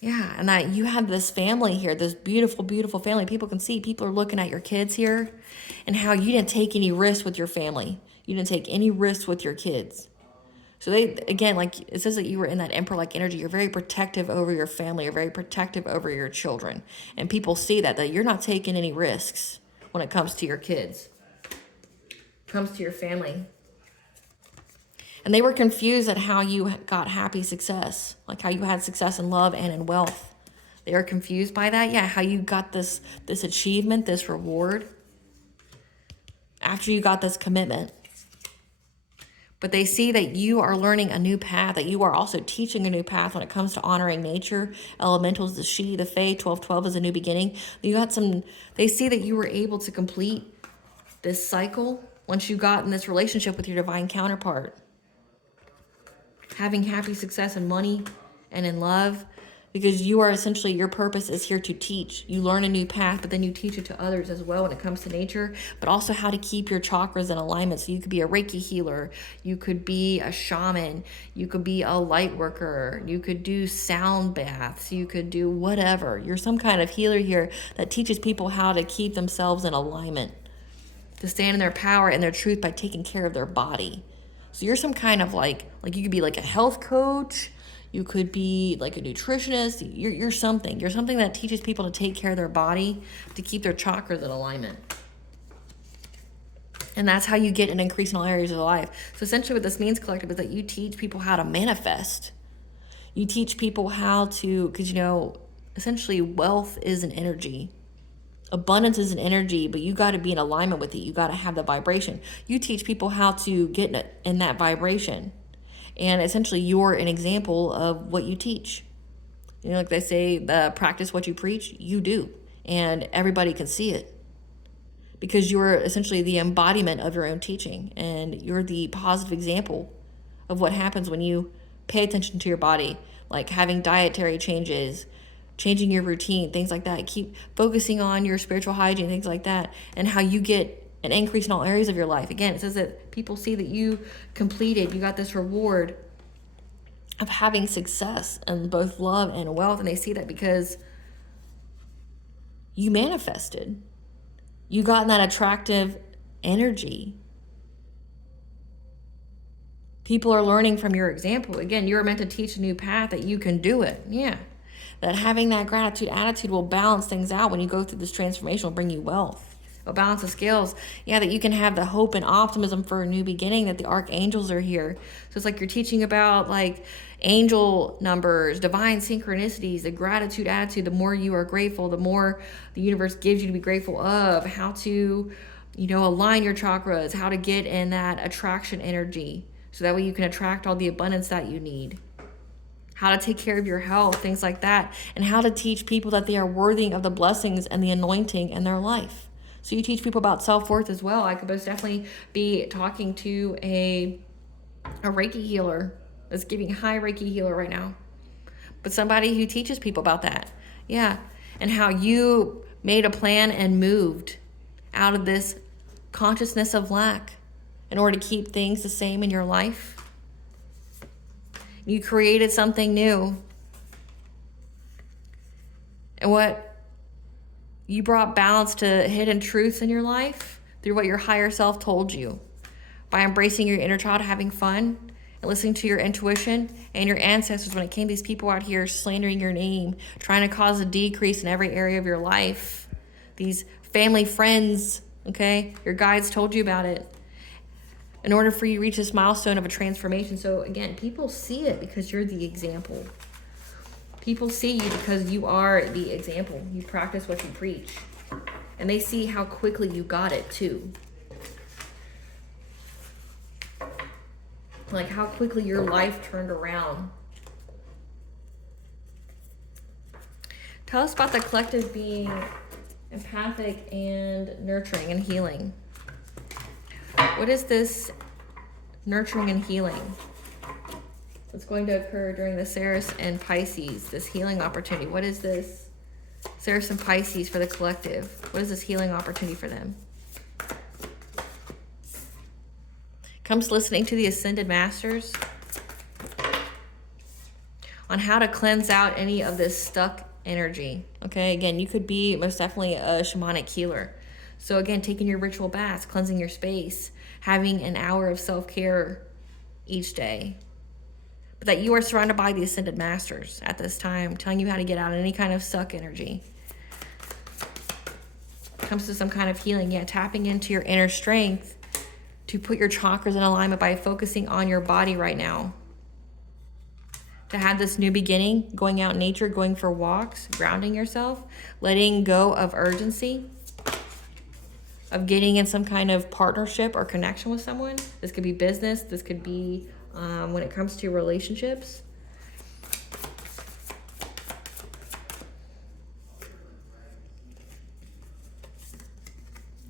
Yeah, and that you had this family here, this beautiful, beautiful family. People can see, people are looking at your kids here and how you didn't take any risks with your family. You didn't take any risks with your kids. So they, again, like it says that you were in that emperor-like energy. You're very protective over your family. You're very protective over your children. And people see that you're not taking any risks when it comes to your kids. It comes to your family. And they were confused at how you got happy success, like how you had success in love and in wealth. They were confused by that. Yeah, how you got this achievement, this reward after you got this commitment. But they see that you are learning a new path, that you are also teaching a new path when it comes to honoring nature, elementals, the she, the fae, 1212 is a new beginning. They see that you were able to complete this cycle once you got in this relationship with your divine counterpart. Having happy success in money and in love, because you are essentially, your purpose is here to teach. You learn a new path, but then you teach it to others as well when it comes to nature, but also how to keep your chakras in alignment. So you could be a Reiki healer, you could be a shaman, you could be a light worker, you could do sound baths, you could do whatever. You're some kind of healer here that teaches people how to keep themselves in alignment, to stand in their power and their truth by taking care of their body. So you're some kind of like you could be like a health coach. You could be like a nutritionist. You're something. You're something that teaches people to take care of their body, to keep their chakras in alignment. And that's how you get an increase in all areas of life. So essentially what this means, collective, is that you teach people how to manifest. You teach people how to, because essentially wealth is an energy. Abundance is an energy, but you got to be in alignment with it. You got to have the vibration. You teach people how to get in that vibration. And essentially you're an example of what you teach. Like they say, practice what you preach, you do. And everybody can see it. Because you're essentially the embodiment of your own teaching. And you're the positive example of what happens when you pay attention to your body. Like having dietary changes, changing your routine, things like that. Keep focusing on your spiritual hygiene, things like that, and how you get an increase in all areas of your life. Again, it says that people see that you got this reward of having success in both love and wealth, and they see that because you manifested. You got in that attractive energy. People are learning from your example. Again, you were meant to teach a new path, that you can do it. Yeah. That having that gratitude attitude will balance things out when you go through this transformation, will bring you wealth. A balance of scales. Yeah, that you can have the hope and optimism for a new beginning, that the archangels are here. So it's like you're teaching about like angel numbers, divine synchronicities, the gratitude attitude. The more you are grateful, the more the universe gives you to be grateful of. How to, align your chakras, how to get in that attraction energy. So that way you can attract all the abundance that you need. How to take care of your health, things like that. And how to teach people that they are worthy of the blessings and the anointing in their life. So you teach people about self-worth as well. I could most definitely be talking to a Reiki healer that's giving high Reiki healer right now. But somebody who teaches people about that. Yeah. And how you made a plan and moved out of this consciousness of lack in order to keep things the same in your life. You created something new. And what you brought balance to hidden truths in your life through what your higher self told you. By embracing your inner child, having fun, and listening to your intuition and your ancestors when it came to these people out here slandering your name, trying to cause a decrease in every area of your life. These family friends, okay? Your guides told you about it. In order for you to reach this milestone of a transformation. So again, people see it because you're the example. People see you because you are the example. You practice what you preach. And they see how quickly you got it too. Like how quickly your life turned around. Tell us about the collective being empathic and nurturing and healing. What is this nurturing and healing? What's going to occur during the Ceres and Pisces, this healing opportunity? What is this Ceres and Pisces for the collective? What is this healing opportunity for them? Comes listening to the Ascended Masters on how to cleanse out any of this stuck energy. Okay, again, you could be most definitely a shamanic healer. So again, taking your ritual baths, cleansing your space, having an hour of self-care each day. But that you are surrounded by the Ascended Masters at this time, telling you how to get out any kind of stuck energy. Comes to some kind of healing, yeah, tapping into your inner strength to put your chakras in alignment by focusing on your body right now. To have this new beginning, going out in nature, going for walks, grounding yourself, letting go of urgency, of getting in some kind of partnership or connection with someone. This could be business. This could be when it comes to relationships.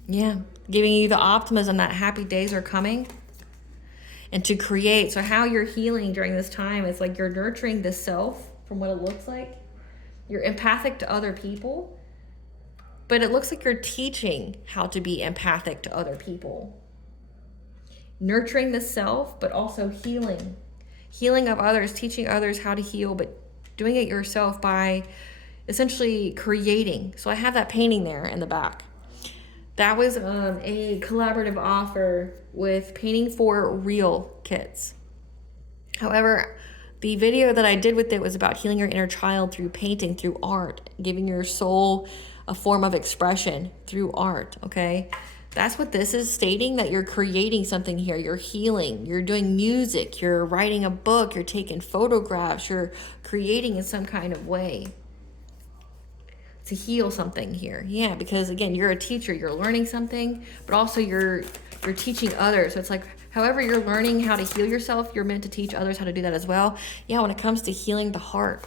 Yeah, giving you the optimism that happy days are coming. And to create, so how you're healing during this time is like you're nurturing the self from what it looks like. You're empathic to other people. But it looks like you're teaching how to be empathic to other people. Nurturing the self, but also healing. Healing of others, teaching others how to heal, but doing it yourself by essentially creating. So I have that painting there in the back. That was a collaborative offer with Painting for Real kits. However, the video that I did with it was about healing your inner child through painting, through art, giving your soul a form of expression through art, okay? That's what this is stating, that you're creating something here. You're healing, you're doing music, you're writing a book, you're taking photographs, you're creating in some kind of way to heal something here. Yeah, because again, you're a teacher, you're learning something, but also you're teaching others. So it's like, however you're learning how to heal yourself, you're meant to teach others how to do that as well. Yeah, when it comes to healing the heart,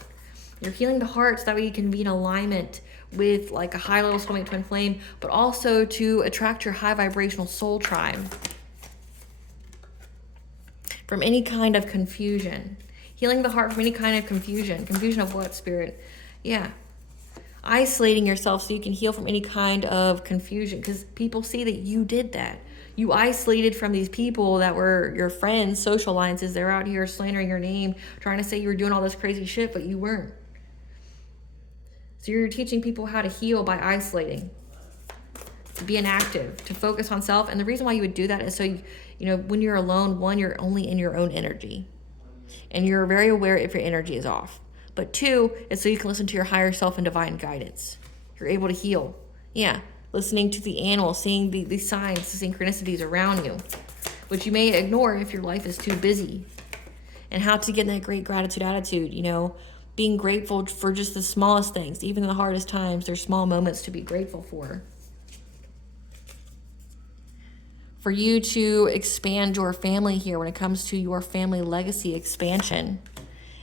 you're healing the heart so that way you can be in alignment with like a high level soulmate twin flame, but also to attract your high vibrational soul tribe from any kind of confusion. Healing the heart from any kind of confusion. Confusion of what, Spirit? Yeah. Isolating yourself so you can heal from any kind of confusion, because people see that you did that. You isolated from these people that were your friends, social alliances. They're out here slandering your name, trying to say you were doing all this crazy shit, but you weren't. So you're teaching people how to heal by isolating, to be inactive, to focus on self. And the reason why you would do that is so, when you're alone, one, you're only in your own energy. And you're very aware if your energy is off. But two, it's so you can listen to your higher self and divine guidance. You're able to heal. Yeah. listening to the animals, seeing the signs, the synchronicities around you, which you may ignore if your life is too busy. And how to get in that great gratitude attitude, you know, being grateful for just the smallest things. Even in the hardest times, there's small moments to be grateful for. For you to expand your family here when it comes to your family legacy expansion.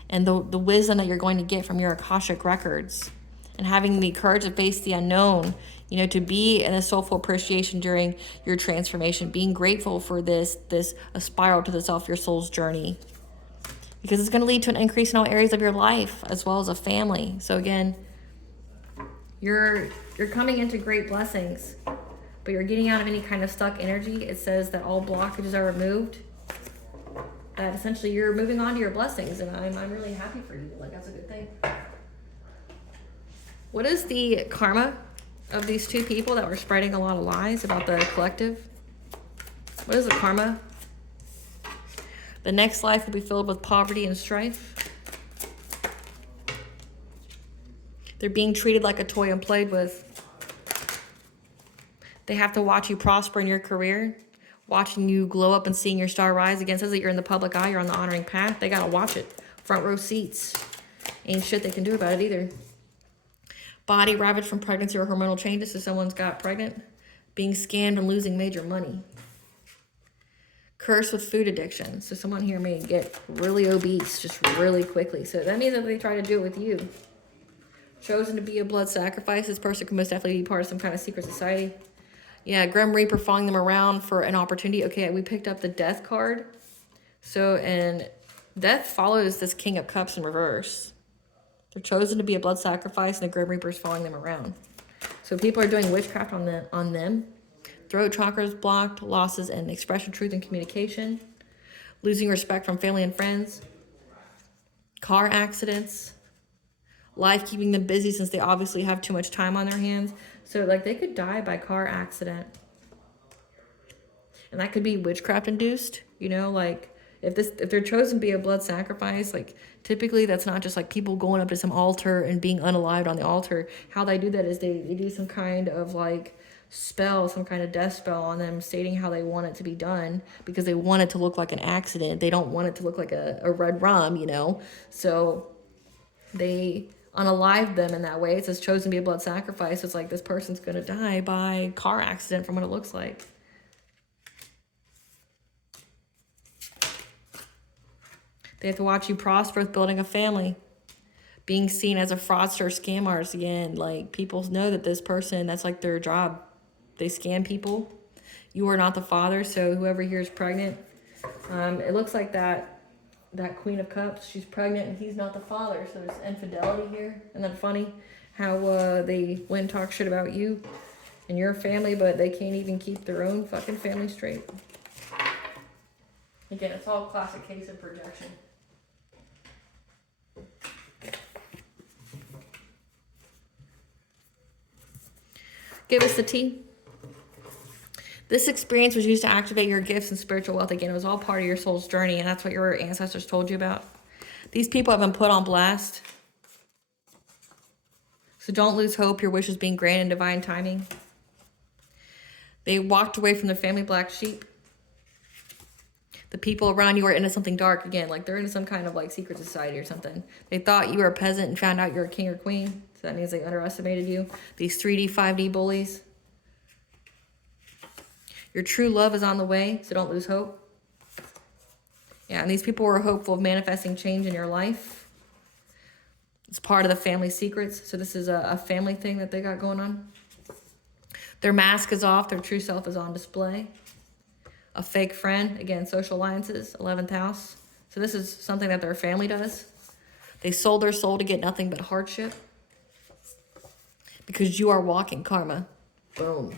And the wisdom that you're going to get from your Akashic records. And having the courage to face the unknown, you know, to be in a soulful appreciation during your transformation. Being grateful for this a spiral to the self, your soul's journey. Because it's going to lead to an increase in all areas of your life, as well as a family. So again, you're coming into great blessings, but you're getting out of any kind of stuck energy. It says that all blockages are removed. That essentially you're moving on to your blessings, and I'm really happy for you. Like, that's a good thing. What is the karma of these two people that were spreading a lot of lies about the collective? What is the karma? The next life will be filled with poverty and strife. They're being treated like a toy and played with. They have to watch you prosper in your career, watching you glow up and seeing your star rise. Again, it says that you're in the public eye, you're on the honoring path. They gotta watch it. Front row seats. Ain't shit they can do about it either. Body ravaged from pregnancy or hormonal changes, so someone's got pregnant. Being scammed and losing major money. Cursed with food addiction. So someone here may get really obese just really quickly. So that means that they try to do it with you. Chosen to be a blood sacrifice. This person could most definitely be part of some kind of secret society. Yeah, Grim Reaper following them around for an opportunity. Okay, we picked up the Death card. So, and Death follows this King of Cups in reverse. They're chosen to be a blood sacrifice, and the Grim Reaper's following them around. So people are doing witchcraft on them. Throat chakras blocked, losses in expression, truth, and communication. Losing respect from family and friends. Car accidents. Life keeping them busy since they obviously have too much time on their hands. So, like, they could die by car accident. And that could be witchcraft induced, you know, like, if they're chosen to be a blood sacrifice, like, typically that's not just like people going up to some altar and being unalived on the altar. How they do that is they do some kind of like spell, some kind of death spell on them, stating how they want it to be done, because they want it to look like an accident. They don't want it to look like a red rum, you know. So they unalive them in that way. It says chosen to be a blood sacrifice. It's like this person's going to die by car accident from what it looks like. They have to watch you prosper with building a family. Being seen as a fraudster, scam artist again. Like, people know that this person, that's like their job. They scam people. You are not the father, so whoever here is pregnant. It looks like that Queen of Cups, she's pregnant and he's not the father. So there's infidelity here. And then funny how they went and talk shit about you and your family, but they can't even keep their own fucking family straight. Again, it's all a classic case of projection. Give us the tea. This experience was used to activate your gifts and spiritual wealth. Again, it was all part of your soul's journey, and that's what your ancestors told you about. These people have been put on blast. So don't lose hope. Your wish is being granted in divine timing. They walked away from their family black sheep. The people around you are into something dark again, like they're into some kind of like secret society or something. They thought you were a peasant and found out you're a king or queen. So that means they underestimated you. These 3D, 5D bullies. Your true love is on the way, so don't lose hope. Yeah, and these people were hopeful of manifesting change in your life. It's part of the family secrets. So this is a family thing that they got going on. Their mask is off. Their true self is on display. A fake friend. Again, social alliances, 11th house. So this is something that their family does. They sold their soul to get nothing but hardship. Because you are walking karma. Boom.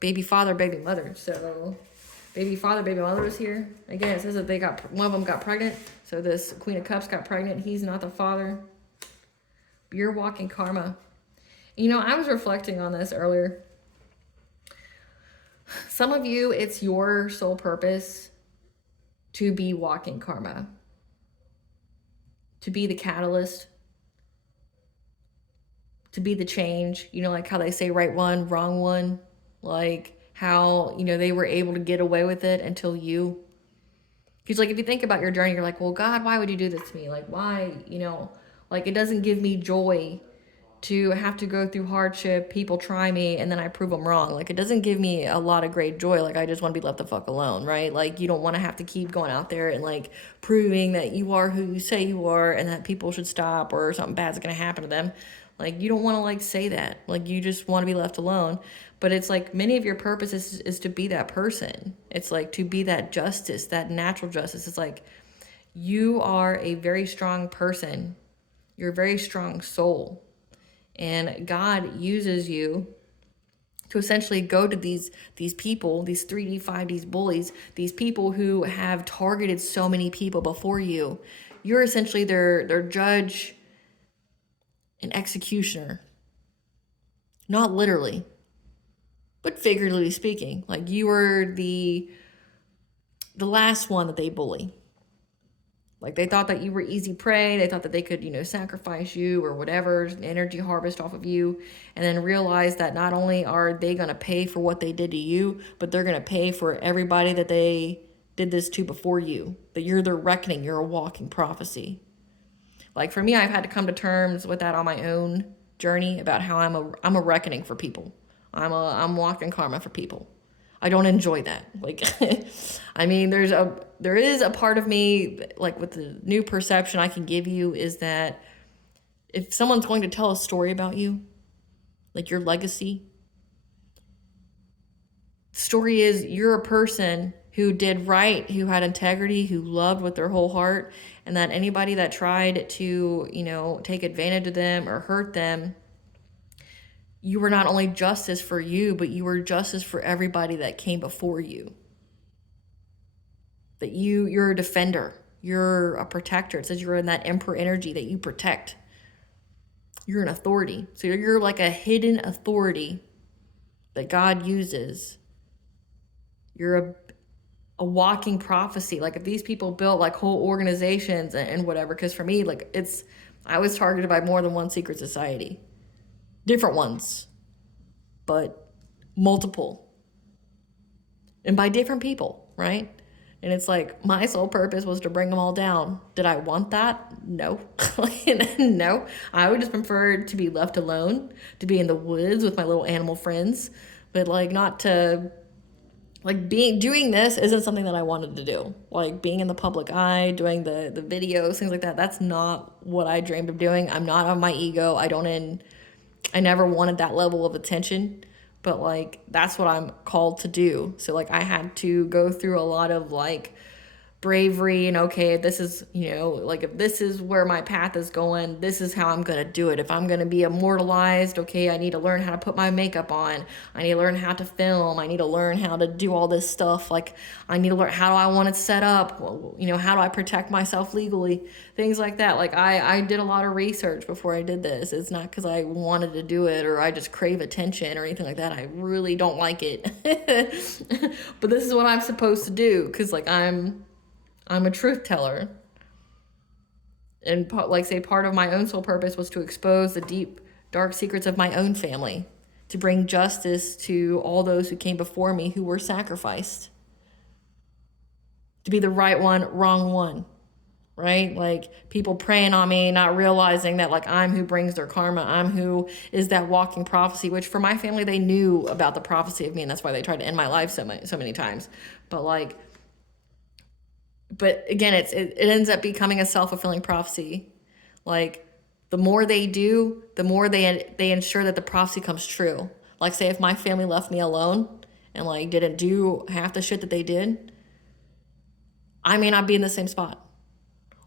Baby father, baby mother. So baby father, baby mother is here. Again, it says that one of them got pregnant. So this Queen of Cups got pregnant. He's not the father. You're walking karma. You know, I was reflecting on this earlier. Some of you, it's your sole purpose to be walking karma. To be the catalyst. to be the change, you know, like how they say right one, wrong one, like how, you know, they were able to get away with it until you. Because like if you think about your journey, you're like, well, God, why would you do this to me? Like, why, you know, like it doesn't give me joy to have to go through hardship, people try me, and then I prove them wrong. Like, it doesn't give me a lot of great joy. Like, I just want to be left the fuck alone, right? Like, you don't want to have to keep going out there and, like, proving that you are who you say you are and that people should stop or something bad's going to happen to them. Like, you don't want to, like, say that. Like, you just want to be left alone. But it's like many of your purposes is to be that person. It's like to be that justice, that natural justice. It's like you are a very strong person. You're a very strong soul. And God uses you to essentially go to these people, these 3D, 5D's bullies, these people who have targeted so many people before you. You're essentially their judge and executioner. Not literally, but figuratively speaking. Like you were the last one that they bully. Like they thought that you were easy prey. They thought that they could, you know, sacrifice you or whatever, energy harvest off of you. And then realize that not only are they going to pay for what they did to you, but they're going to pay for everybody that they did this to before you. That you're their reckoning. You're a walking prophecy. Like for me, I've had to come to terms with that on my own journey about how I'm a reckoning for people. I'm walking karma for people. I don't enjoy that. Like, I mean, there is a part of me, like with the new perception I can give you is that if someone's going to tell a story about you, like your legacy, the story is you're a person who did right, who had integrity, who loved with their whole heart, and that anybody that tried to, you know, take advantage of them or hurt them, you were not only justice for you, but you were justice for everybody that came before you. That you're a defender. You're a protector. It says you're in that emperor energy that you protect. You're an authority. So you're like a hidden authority that God uses. You're a walking prophecy. Like if these people built like whole organizations and whatever, because for me, like I was targeted by more than one secret society. Different ones, but multiple. And by different people, right? And it's like, my sole purpose was to bring them all down. Did I want that? No. No. I would just prefer to be left alone, to be in the woods with my little animal friends, but like not to, like doing this isn't something that I wanted to do. Like being in the public eye, doing the videos, things like that, that's not what I dreamed of doing. I'm not on my ego. I never wanted that level of attention, but like that's what I'm called to do. So like I had to go through a lot of like bravery and okay, this is, you know, like if this is where my path is going, this is how I'm going to do it. If I'm going to be immortalized, okay, I need to learn how to put my makeup on. I need to learn how to film. I need to learn how to do all this stuff. Like I need to learn how do I want it set up? You know, how do I protect myself legally? Things like that. Like I did a lot of research before I did this. It's not because I wanted to do it or I just crave attention or anything like that. I really don't like it. But this is what I'm supposed to do because like I'm a truth teller. And like say part of my own soul purpose was to expose the deep, dark secrets of my own family, to bring justice to all those who came before me who were sacrificed. To be the right one, wrong one, right? Like people preying on me, not realizing that like I'm who brings their karma. I'm who is that walking prophecy, which for my family, they knew about the prophecy of me. And that's why they tried to end my life so many times. But again, it ends up becoming a self-fulfilling prophecy. Like the more they do, the more they ensure that the prophecy comes true. Like say if my family left me alone and like didn't do half the shit that they did, I may not be in the same spot.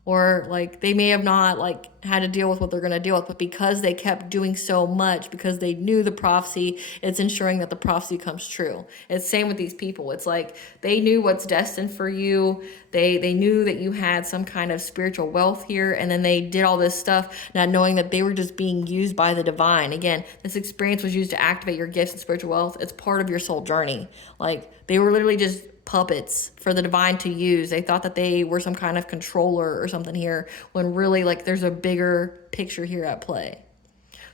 Or like they may have not like had to deal with what they're going to deal with, but because they kept doing so much, because they knew the prophecy, it's ensuring that the prophecy comes true. It's same with these people. It's like they knew what's destined for you. They knew that you had some kind of spiritual wealth here, and then they did all this stuff, not knowing that they were just being used by the divine. Again, this experience was used to activate your gifts and spiritual wealth. It's part of your soul journey. Like they were literally just puppets for the divine to use. They thought that they were some kind of controller or something here, when really like there's a bigger picture here at play.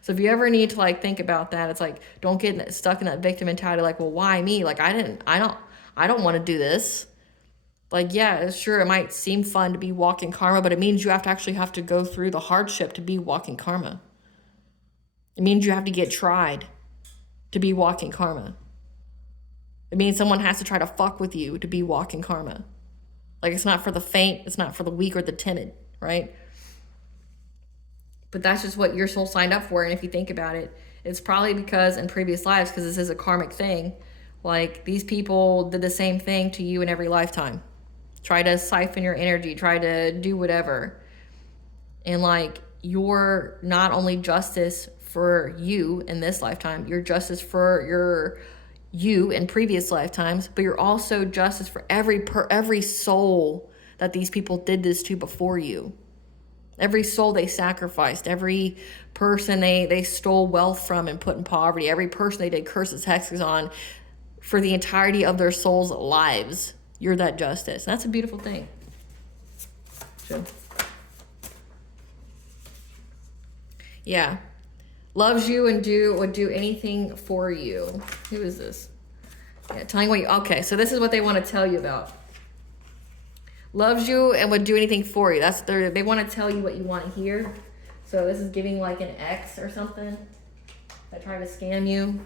So if you ever need to like think about that, it's like, don't get stuck in that victim mentality. Like, well, why me? Like, I don't want to do this. Like, yeah, sure, it might seem fun to be walking karma, but it means you actually have to go through the hardship to be walking karma. It means you have to get tried to be walking karma. It means someone has to try to fuck with you to be walking karma. Like, it's not for the faint, it's not for the weak or the timid, right? But that's just what your soul signed up for. And if you think about it, it's probably because in previous lives, because this is a karmic thing, like these people did the same thing to you in every lifetime. Try to siphon your energy, try to do whatever. And like, you're not only justice for you in this lifetime, you're justice for you in previous lifetimes, but you're also justice for every soul that these people did this to before you. Every soul they sacrificed, every person they stole wealth from and put in poverty, every person they did curses, hexes on for the entirety of their souls' lives. You're that justice. That's a beautiful thing. So, yeah. Loves you and would do anything for you. Who is this? Yeah, telling what you, okay, so this is what they want to tell you about. Loves you and would do anything for you. They want to tell you what you want to hear. So this is giving like an ex or something that tried to scam you.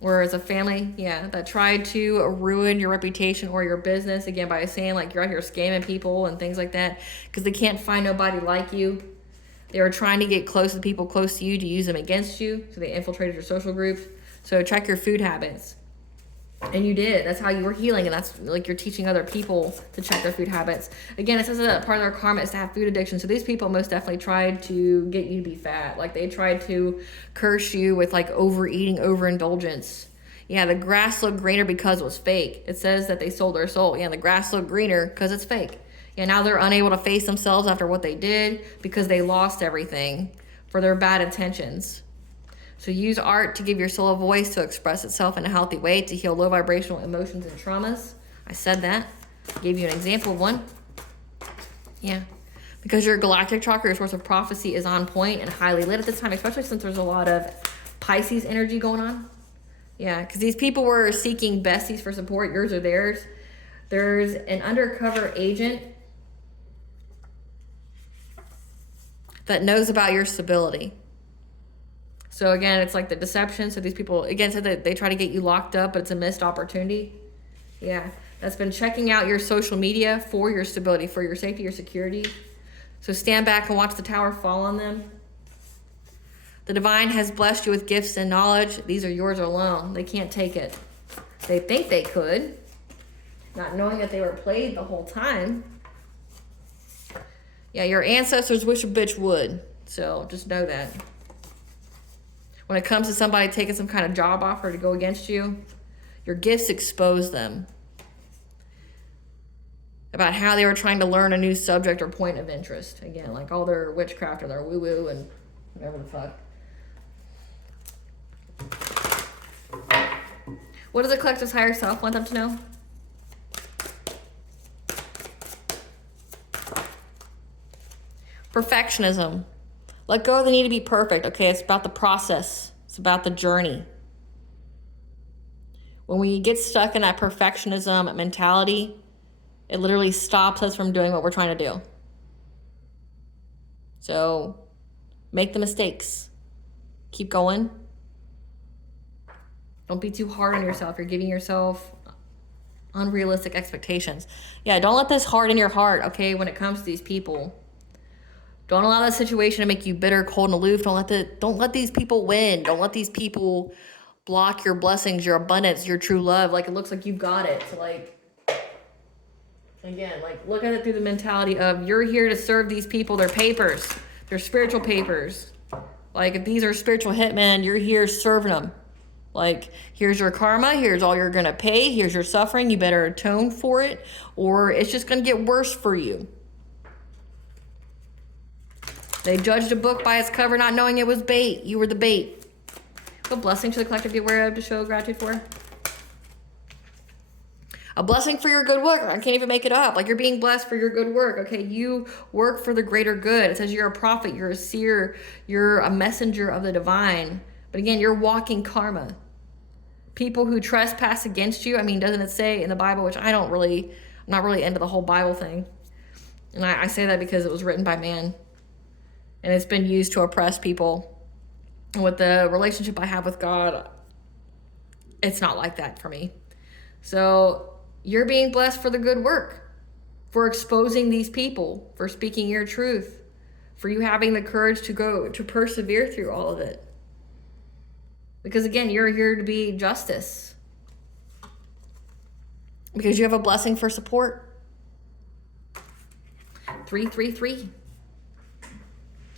Or as a family, yeah, that tried to ruin your reputation or your business, again, by saying like you're out here scamming people and things like that because they can't find nobody like you. They were trying to get close to the people close to you to use them against you. So they infiltrated your social groups. So check your food habits. And you did. That's how you were healing. And that's like you're teaching other people to check their food habits. Again, it says that part of their karma is to have food addiction. So these people most definitely tried to get you to be fat. Like they tried to curse you with like overeating, overindulgence. Yeah, the grass looked greener because it was fake. It says that they sold their soul. Yeah, the grass looked greener because it's fake. Yeah, now they're unable to face themselves after what they did because they lost everything for their bad intentions. So use art to give your soul a voice to express itself in a healthy way to heal low vibrational emotions and traumas. I said that. Gave you an example of one. Yeah. Because your galactic chakra, your source of prophecy, is on point and highly lit at this time, especially since there's a lot of Pisces energy going on. Yeah, because these people were seeking besties for support, yours or theirs. There's an undercover agent that knows about your stability. So again, it's like the deception. So these people, again, said that they try to get you locked up, but it's a missed opportunity. Yeah, that's been checking out your social media for your stability, for your safety, your security. So stand back and watch the tower fall on them. The divine has blessed you with gifts and knowledge. These are yours alone. They can't take it. They think they could, not knowing that they were played the whole time. Yeah, your ancestors wish a bitch would. So just know that. When it comes to somebody taking some kind of job offer to go against you, your gifts expose them about how they were trying to learn a new subject or point of interest. Again, like all their witchcraft or their woo-woo and whatever the fuck. What does the collective's higher self want them to know? Perfectionism. Let go of the need to be perfect. Okay, it's about the process. It's about the journey. When we get stuck in that perfectionism mentality, it literally stops us from doing what we're trying to do. So make the mistakes. Keep going. Don't be too hard on yourself. You're giving yourself unrealistic expectations. Yeah, don't let this harden your heart, okay, when it comes to these people. Don't allow that situation to make you bitter, cold, and aloof. Don't let these people win. Don't let these people block your blessings, your abundance, your true love. Like, it looks like you've got it. So, like, again, like, look at it through the mentality of you're here to serve these people. They're papers. They're spiritual papers. Like, if these are spiritual hitmen, you're here serving them. Like, here's your karma. Here's all you're going to pay. Here's your suffering. You better atone for it, or it's just going to get worse for you. They judged a book by its cover, not knowing it was bait. You were the bait. What blessing should the collective be aware of to show gratitude for? A blessing for your good work. I can't even make it up. Like, you're being blessed for your good work. Okay, you work for the greater good. It says you're a prophet, you're a seer, you're a messenger of the divine. But again, you're walking karma. People who trespass against you, I mean, doesn't it say in the Bible, which I'm not really into the whole Bible thing. And I say that because it was written by man. And it's been used to oppress people. And with the relationship I have with God, it's not like that for me. So you're being blessed for the good work, for exposing these people, for speaking your truth, for you having the courage to persevere through all of it. Because again, you're here to be justice. Because you have a blessing for support. 333,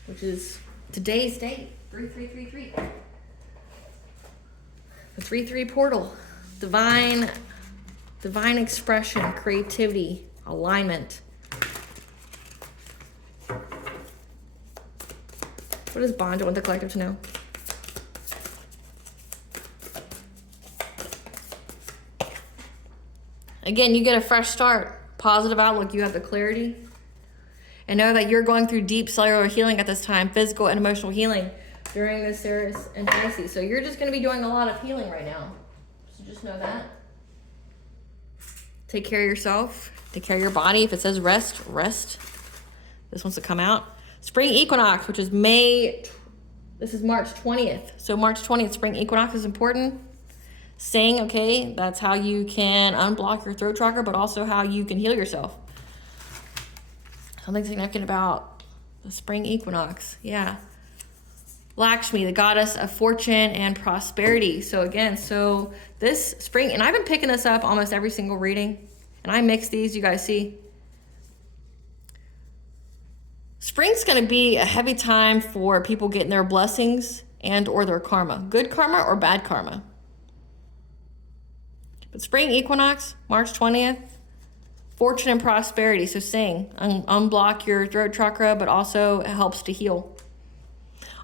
which is today's date, 3333. The 3-3 portal, divine expression, creativity, alignment. What does Bond want the collective to know? Again, you get a fresh start, positive outlook, you have the clarity. And know that you're going through deep cellular healing at this time, physical and emotional healing during the Ceres and Pisces. So you're just going to be doing a lot of healing right now. So just know that. Take care of yourself. Take care of your body. If it says rest, rest. This wants to come out. Spring equinox, which is this is March 20th. So March 20th, spring equinox is important. Sing, okay? That's how you can unblock your throat chakra, but also how you can heal yourself. Something significant about the spring equinox. Yeah. Lakshmi, the goddess of fortune and prosperity. So again, this spring, and I've been picking this up almost every single reading, and I mix these, you guys see. Spring's going to be a heavy time for people getting their blessings and or their karma. Good karma or bad karma. But spring equinox, March 20th, fortune and prosperity. So sing, unblock your throat chakra, but also it helps to heal.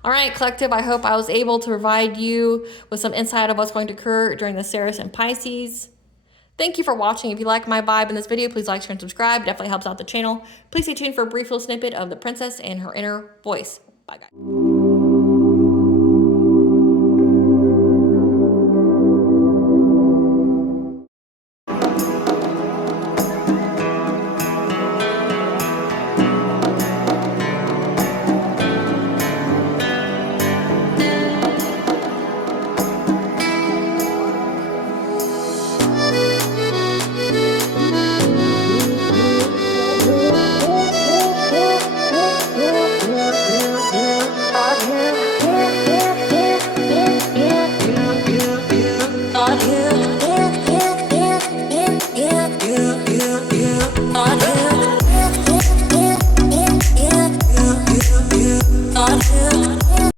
All right, collective, I hope I was able to provide you with some insight of what's going to occur during the Ceres and Pisces. Thank you for watching. If you like my vibe in this video, please like, share, and subscribe. It definitely helps out the channel. Please stay tuned for a brief little snippet of the princess and her inner voice. Bye, guys.